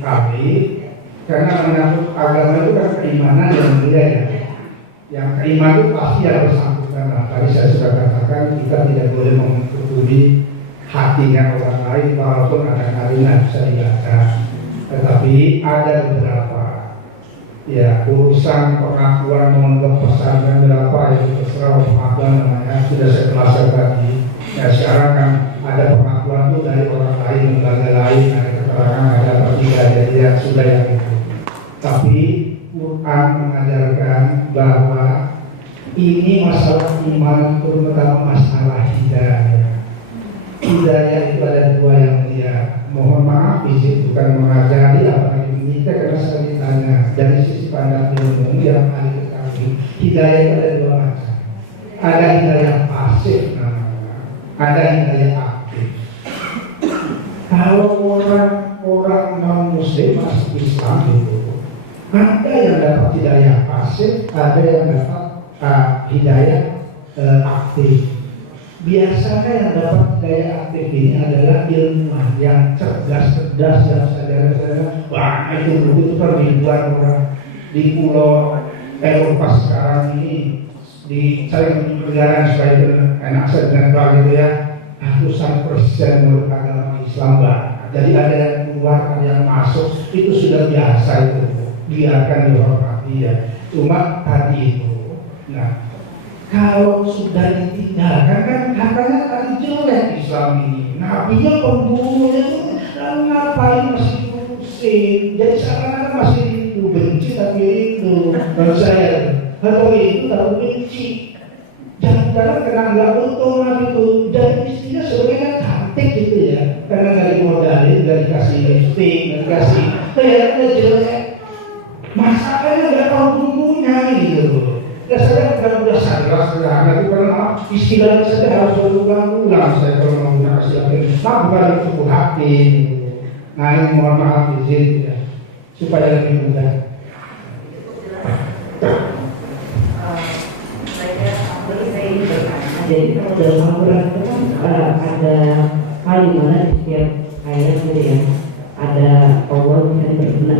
ahli, karena menyangkut agama itu kan keimanan yang mulia ya. Yang keimanan itu pasti yang bersangkutan. Nah, tadi saya sudah katakan kita tidak boleh menghukumi hatinya orang lain walaupun kadang-kadang bisa dibaca. Tetapi ada beberapa ya urusan pengakuan menganggap pesantren berapa yang terserah pengakuan namanya sudah saya jelaskan tadi. Ya sekarang kan ada pengakuan itu dari orang lain, lembaga lain, ada keterangan, ada apa jadi ya sudah yang itu. Tapi Quran mengajarkan bahwa ini masalah iman terutama masalah hidayah. Hidayah itu ada dua yang mulia. Mohon maaf izin bukan mengajari apalagi meminta karena saya ditanya dari sisi pandang ilmu yang ahli ketahui hidayah itu ada dua macam. Ada hidayah pasif namanya, ada hidayah aktif. Kalau orang non muslim masuk Islam itu ada yang dapat hidayah pasif, ada yang dapat hidayah aktif. Biasanya yang dapat hidayah aktif ini adalah ilmuwan yang cerdas yang sadar wah itu ribuan orang di pulau Eropa sekarang ini di cari perjalanan supaya itu enak sedang gitu ya, ratusan persen menurut agama Islam banget. Jadi ada yang keluar, ada yang masuk, itu sudah biasa itu, biarkan dihormati ya. Cuma tadi itu, nah kalau sudah ditinggalkan kan katanya tadi jelek Islam ini, nabinya pembunuhnya lalu ngapain masih pusing? Jadi seakan-akan masih itu benci tapi itu menurut saya atau itu tapi benci. Jangan-jangan kena nggak untung itu. Jadi istrinya sebenarnya cantik gitu ya, karena nggak dimodalin, nggak dikasih lipstick, nggak dikasih kayaknya jelek. Masakannya nggak tahu bumbunya gitu. Ya saya udah sadar sederhana itu karena istilahnya saja harus berulang-ulang saya kalau mau menggunakan istilah nah bukan untuk hati. Nah ini mohon maaf izin ya supaya lebih mudah. Jadi kalau dalam Al-Quran itu kan ada hal di mana di setiap ayat gitu ya, ada Allah yang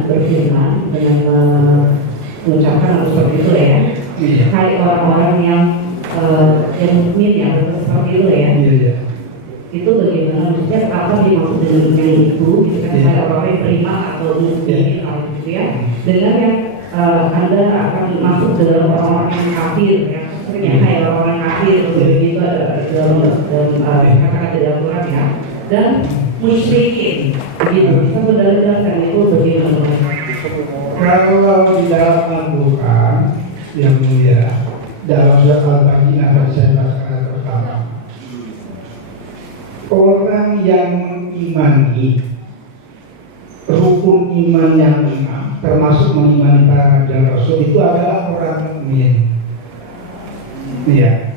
berfirman dengan mengucapkan hal seperti itu ya. Hai orang-orang yang mukmin ya seperti itu ya. Itu bagaimana maksudnya apa dimaksud dengan itu gitu kan, hai orang yang beriman atau mukmin atau gitu ya, dengan yang Anda akan masuk ke dalam orang-orang yang kafir ya. Hai orang-orang kafir begitu ada dalam kata-kata dalam Quran ya, dan musyrikin begitu. Bisa berdalilkan itu bagaimana? Kalau di dalam Al-Quran yang mulia dalam surat Al-Baqarah yang saya bacakan pertama, orang yang mengimani rukun iman yang lima termasuk mengimani para nabi dan rasul itu adalah orang mukmin. Ya.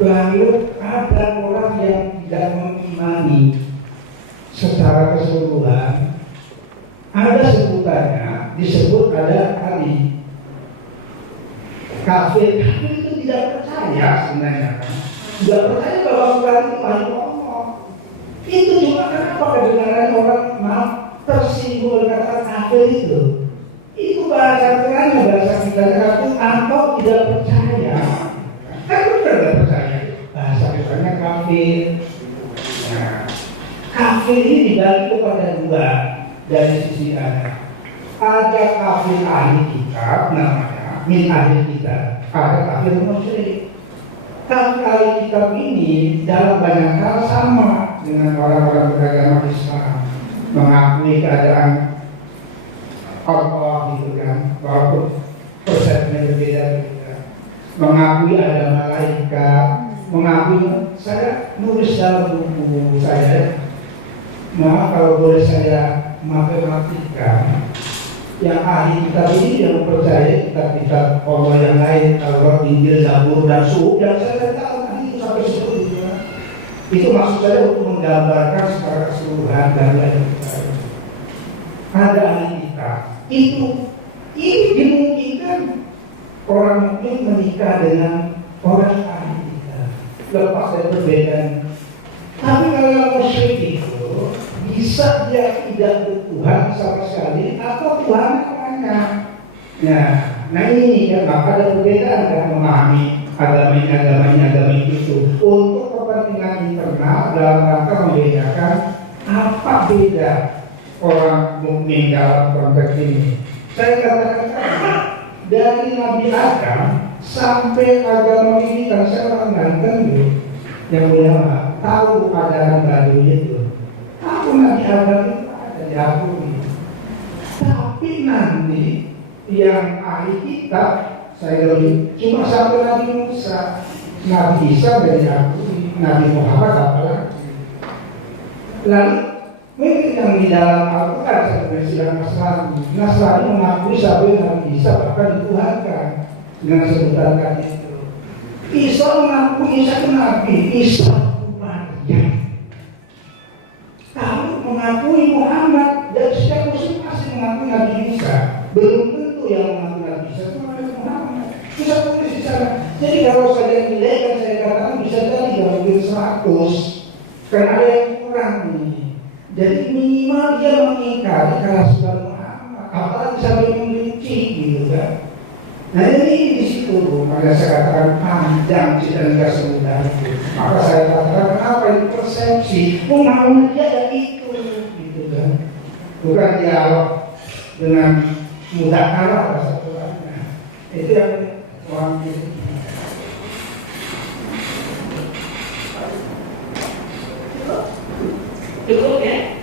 Lalu ada orang yang tidak mengimani secara keseluruhan, ada sebutannya, disebut ada kali kafir. Kafir itu tidak percaya sebenarnya kan, tidak percaya bahwa Tuhan itu paling ngomong. Itu juga kenapa kedengaran orang maaf tersinggung kata kafir itu. Itu bahasa Quran, bahasa kita itu atau tidak percaya. Kan benar tidak percaya. Bahasa Qurannya kafir. Nah, kafir ini dibagi kepada dua dari sisi ada. Ada kafir ahli kitab namanya, min ahli kitab. Ada kafir musyrik. Kafir ahli kitab ini dalam banyak hal sama dengan orang-orang beragama Islam, mengakui keadaan Allah gitu kan, walaupun persepsinya berbeda-beda, mengakui ada malaikat, mengakui. Saya nulis dalam buku saya, maaf kalau boleh saya matematika, yang ahli kitab ini yang percaya kitab-kitab Allah yang lain, Taurat, Injil, Zabur dan Suhuf, yang saya tahu nanti itu sampai seperti itu. Itu maksud saya untuk menggambarkan secara keseluruhan dari ahli kitab. Ada ahli kitab. Ini dimungkinkan orang mungkin menikah dengan orang ahli kitab, lepas dari perbedaan. Tapi kalau bisa dia tidak bertuhan sama sekali atau Tuhan banyak. Nah ini kan maka ada perbedaan kan memahami agama itu untuk kepentingan internal dalam rangka membedakan apa beda orang mukmin dalam konteks ini. Saya katakan tadi, dari Nabi Adam sampai agama ini kan saya orang Banten yang ulama tahu ajaran baru itu. Tahu Nabi Adam itu ada diakui. Tapi nanti yang ahli kitab saya lebih cuma sampai Nabi Musa, Nabi Isa dari diakui, Nabi Muhammad apalagi. Lalu mungkin yang di dalam Al-Quran sebenarnya sidang Nasrani mengakui sampai Nabi Isa bahkan dituhankan dengan sebutan tadi itu. Isa mengakui Isa itu Nabi, Isa umatnya. Kamu mengakui Muhammad dan setiap muslim pasti mengakui Nabi Isa. Belum tentu yang mengakui Nabi Isa itu Muhammad. Bisa tulis di sana. Jadi kalau saya nilai kan saya katakan bisa jadi mungkin 100 karena ada yang kurang nih. Jadi minimal dia mengingkari kerasulan Muhammad, apalagi sampai membenci gitu kan. Nah ini di situ, maka saya katakan panjang dan tidak semudah itu. Maka saya katakan kenapa itu persepsi, pemahaman dia ada itu, gitu kan. Bukan dialog dengan mudah kalah satuannya. Itu yang orang itu. Cukup ya?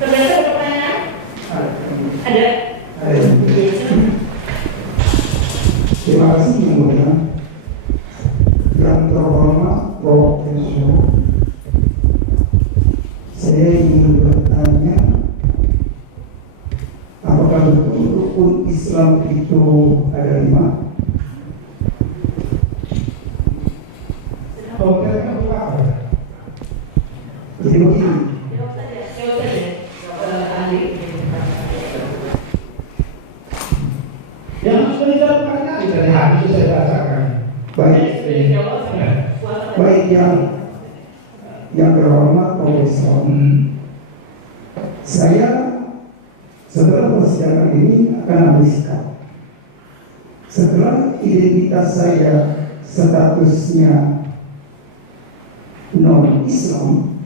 Ternyata pertanyaan? Ada? Terima kasih yang mulia. Yang terhormat Profesor, saya ingin bertanya, apakah betul rukun Islam itu ada 5? Hotelnya apa? Jadi begini. Jawab saja. Ahli. Yang sudah dilakukan dari hadis saya bacakan. Baik yang terhormat Profesor, saya setelah persidangan ini akan ambil sikap. Setelah identitas saya statusnya non Islam,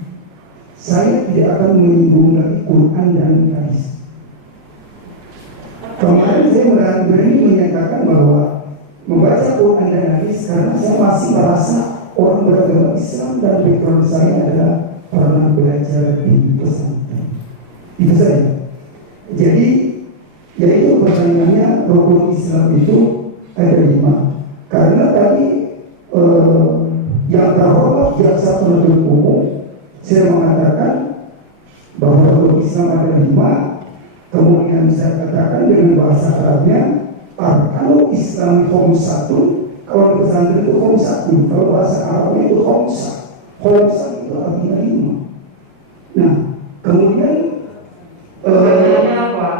saya tidak akan menyinggung lagi Quran dan hadis. Kemarin saya berani menyatakan bahwa membaca Quran dan hadis karena saya masih merasa orang beragama Islam dan background saya adalah pernah belajar di pesantren. Itu saja. Jadi, yaitu pertanyaannya rukun Islam itu ada 5. Karena tadi yang terhormat jaksa penuntut umum saya mengatakan bahwa rukun Islam ada 5. Kemudian saya katakan dengan bahasa Arabnya, kalau Islam khomsatun, kalau pesantren itu khomsatun, kalau bahasa Arabnya itu khomsah. Khomsah itu artinya 5. Nah, kemudian apa?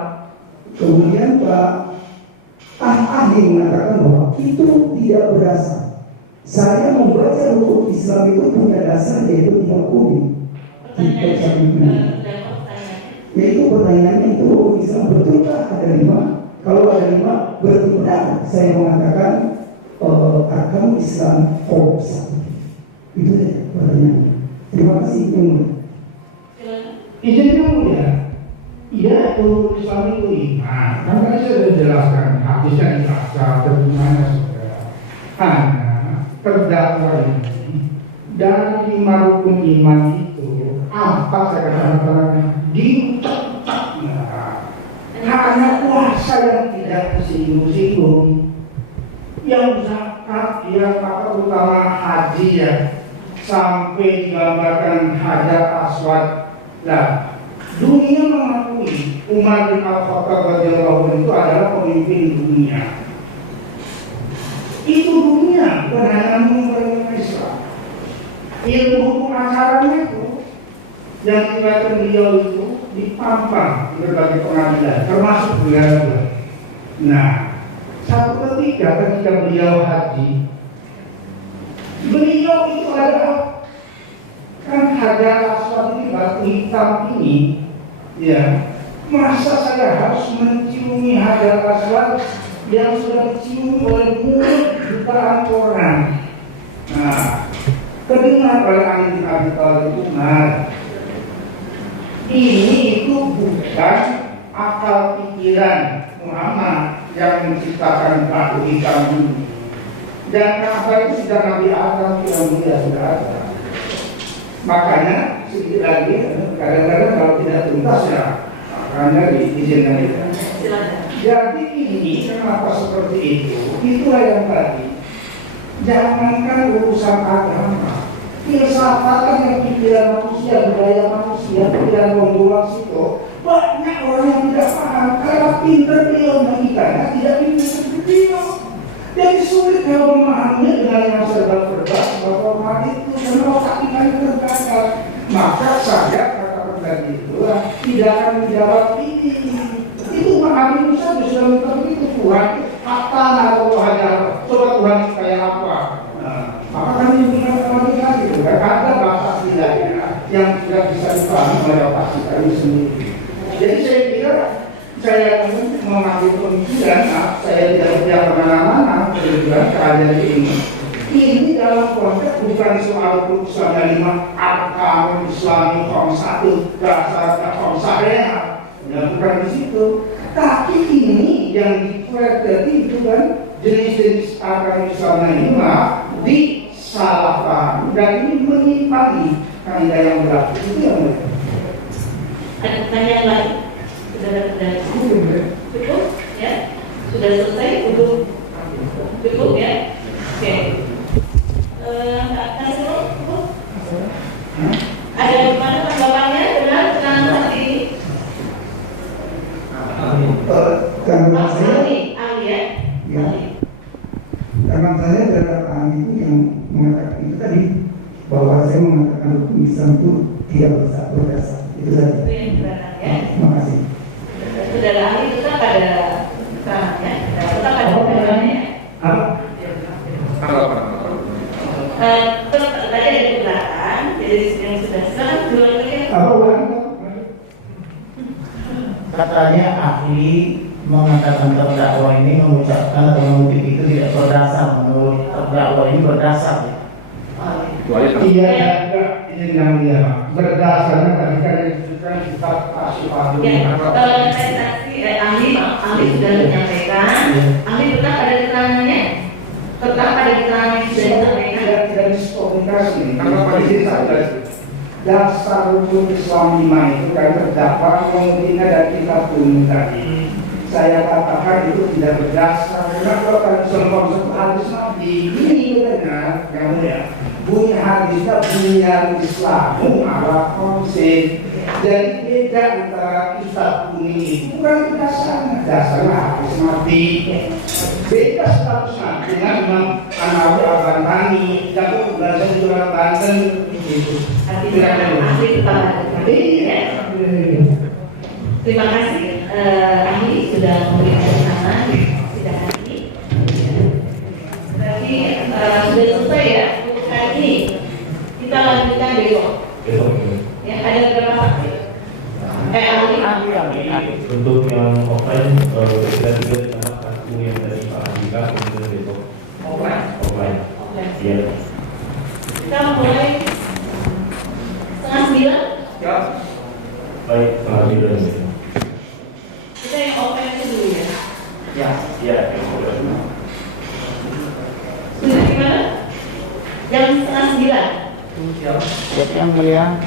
Kemudian Pak ahli mengatakan bahwa itu tidak berdasar. Saya membaca rukun Islam itu punya dasar yaitu 30. Yaitu pertanyaannya itu rukun Islam betulkah ada 5? Kalau ada 5 berarti benar saya mengatakan agama Islam khomsah. Itu saja pertanyaannya. Terima kasih yang mulia. Izinkan mulia. Iya, rukun Islam itu iman. Kan tadi saya sudah jelaskan hadisnya dibaca bagaimana saudara. Hanya terdakwa ini dari 5 rukun iman itu apa saya katakan diucapkan hanya puasa yang tidak disinggung-singgung, yang zakat, yang terutama haji ya, sampai digambarkan Hajar Aswad. Nah, dunia mengakui Umar bin Al-Khattab radhiyallahu anhu itu adalah pemimpin dunia. Itu dunia, bukan hanya mengumpulkan Islam. Ilmu hukum acaranya itu yang dikatakan beliau itu dipampang di berbagai pengadilan, termasuk beliau. Nah, satu ketika beliau haji, beliau itu adalah kan Hajar Aswad ini batu hitam ini, ya, masa saya harus menciumi hajar aswad yang sudah dicium oleh mulut jutaan orang? Nah, kedengar oleh Ali bin Abi Thalib Umar, ini itu bukan akal pikiran Muhammad yang menciptakan batu hitam ini. Dan Ka'bah itu sudah Nabi Adam yang mulia sudah ada. Makanya sedikit lagi, kadang-kadang kalau tidak tuntas ya, makanya diizinkan itu. Jadi ini kenapa seperti itu? Itulah yang tadi. Jangankan urusan agama, filsafat yang pikiran manusia, budaya manusia, pikiran Bongbong itu banyak orang yang tidak paham. Karena pinter beliau mengikannya, tidak pinter beliau. Jadi sulit kalau memahaminya dengan yang serba-serba bahwa itu karena otak kita tergagal. Maka saya katakan tadi itu tidak akan menjawab ini. Itu memahami saja sudah mengerti itu Tuhan kata atau hajar. Coba Tuhan kayak apa? Nah, maka kami mengatakan lagi itu kan ada bahasa tidaknya yang tidak bisa dipahami oleh otak kita ini sendiri. Jadi saya kira saya mengambil pemikiran, saya tidak punya kemana-mana kemudian keadaan ini. Ini dalam konteks bukan soal putusan 5 arkanul Islami satu dasar syariah, ya bukan di situ. Tapi ini yang dipelajari itu kan jenis-jenis arkanul Islami ini disalahpahami dan ini menyimpang kaidah yang berlaku. Itu yang ada pertanyaan lain? Sudah cukup ya, sudah selesai cukup ya, oke. Ada gimana tanggapannya dengan transaksi ini? Ahli ya. Karena saya adalah ahli itu yang mengatakan itu tadi, bahwa saya mengatakan hukum Islam itu tidak berdasar. Itu saja. Itu yang benar ya. Terima kasih. Saudara ahli tetap ada keterangannya, tetap ada keterangannya. Tetap tadi ada keterangan, jadi yang sudah sekarang dua lagi. Katanya ahli mengatakan terdakwa ini mengucapkan atau mengutip itu tidak berdasar. Menurut terdakwa ini berdasar ya? Iya, ini yang dia berdasarnya tadi kan disebutkan kitab Asy-Syifa. Ya, ahli sudah menyampaikan, ahli tetap ada keterangannya, tetap ada keterangan yang sudah disampaikan. Tidak diskomunikasi. Karena pada sini saya dasar hukum Islam 5 itu kan terdakwa mengutiknya dari kitab umum tadi. Saya katakan itu tidak berdasar. Karena kalau kalian konsep hadis Nabi ini benar, yang mulia. Bunyi hadisnya bunyinya Islamu ala konsep. Jadi beda antara kitab kuning itu bukan dasarnya hadis Nabi. Beda status Nabi dengan Imam An-Nawawi Al-Bantani, Jago belajar di Banten itu. Ahli tetap ada. Terima kasih ahli sudah memberikan keterangan sidang hari ini. Berarti sudah selesai ya untuk hari ini. Kita lanjutkan besok. Ya, ada beberapa saksi. Ahli. Untuk yang offline kita juga sama satu yang dari Pak Andika kemudian besok offline. Iya. Kita mulai 8:30. Ya. Baik, Pak Andika. Kita yang offline itu dulu ya. Ya. Iya. Sudah gimana? Jam 8:30. Jadi yang mulia,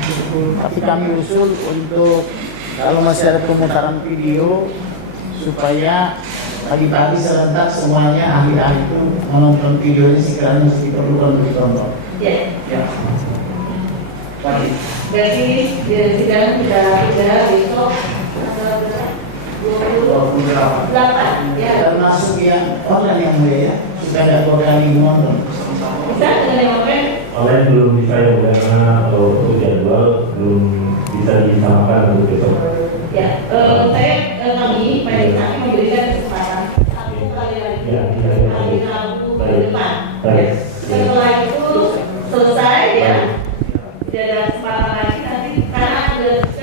tapi kami usul untuk kalau masih ada pemutaran video supaya pagi-pagi serentak semuanya ahli-ahli itu menonton videonya sekiranya diperlukan untuk ditonton. Ya. Ya. Pagi. Berarti di sidang sudah besok tanggal berapa? 28 ya. Termasuk yang online yang mulia ya, sudah ada program yang menonton. Bisa dengan yang online? Online belum bisa ya karena untuk jadwal belum bisa disamakan untuk besok. Ya, kami panitia memberikan kesempatan satu kali lagi hari Rabu ke depan. Setelah itu selesai ya, tidak ada kesempatan lagi nanti karena dan